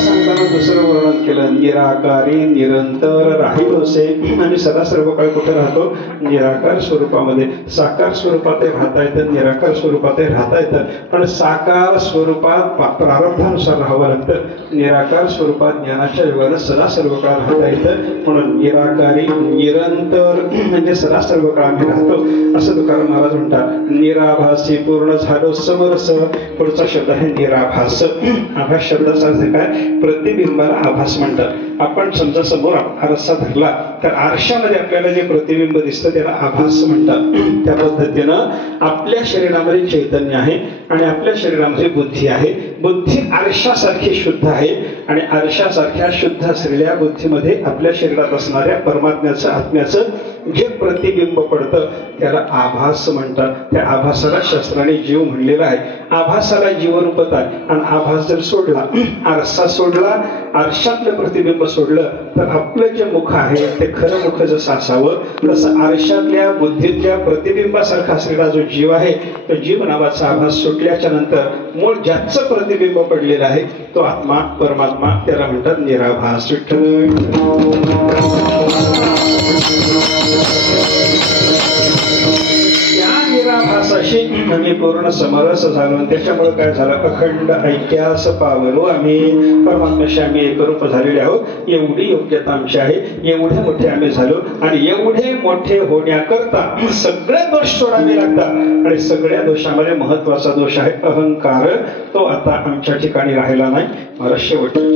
सांगताना दुसरं वर्णन केलं, निराकारी निरंतर राहिलोसे. आणि सदा सर्व काळ कुठे राहतो, निराकार स्वरूपामध्ये. साकार स्वरूपात राहता येतं, निराकार स्वरूपात राहता येतं, पण साकार स्वरूपात प्रारब्धानुसार राहावं लागतं. निराकार स्वरूपात ज्ञानाच्या योगानं सदा सर्व काळ राहता येतं म्हणून निराकारी निरंतर म्हणजे सदा सर्व काळ आम्ही राहतो असं तुकाराम महाराज म्हणतात. निराभासी पूर्ण झालो समरस. पुढचा शब्द आहे निराभास. आभास शब्दाचा अर्थ काय, प्रतिबिंबाला आभास म्हणतात. आपण समजा समोर आरसा धरला तर आरशामध्ये आपल्याला जे प्रतिबिंब दिसतं त्याला आभास म्हणतात. त्या पद्धतीनं आपल्या शरीरामध्ये चैतन्य आहे आणि आपल्या शरीरामध्ये बुद्धी आहे. बुद्धी आरशासारखी शुद्ध आहे आणि आरशासारख्या शुद्ध असलेल्या बुद्धीमध्ये आपल्या शरीरात असणाऱ्या परमात्म्याचं आत्म्याचं जे प्रतिबिंब पडतं त्याला आभास म्हणतात. त्या आभासाला शास्त्राने जीव म्हणलेला आहे. आभासाला जीवरूपता आहे आणि आभास जर सोडला, आरसा सोडला, आरशातलं प्रतिबिंब सोडलं तर आपलं जे मुख आहे ते खरं मुख जसं असावं तसं आरशातल्या बुद्धीतल्या प्रतिबिंबासारखा असलेला जो जीव आहे तो जीव नावाचा आभास सुटल्याच्या नंतर मूळ ज्याचं प्रतिबिंब पडलेलं आहे तो आत्मा परमात्मा त्याला म्हणतात निराभास. या निराभासाशी आम्ही पूर्ण समरस झालो आणि त्याच्यामुळे काय झालं, अखंड ऐक्यास पावलो आम्ही. परमात्म्याशी आम्ही एकरूप झालेले आहोत. एवढी योग्यता आमची आहे, एवढे मोठे आम्ही झालो आणि एवढे मोठे होण्याकरता सगळे दोष सोडावे लागतात आणि सगळ्या दोषामध्ये महत्वाचा दोष आहे अहंकार. तो आता आमच्या ठिकाणी राहिला नाही. मला शेवटच्या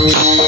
Thank you.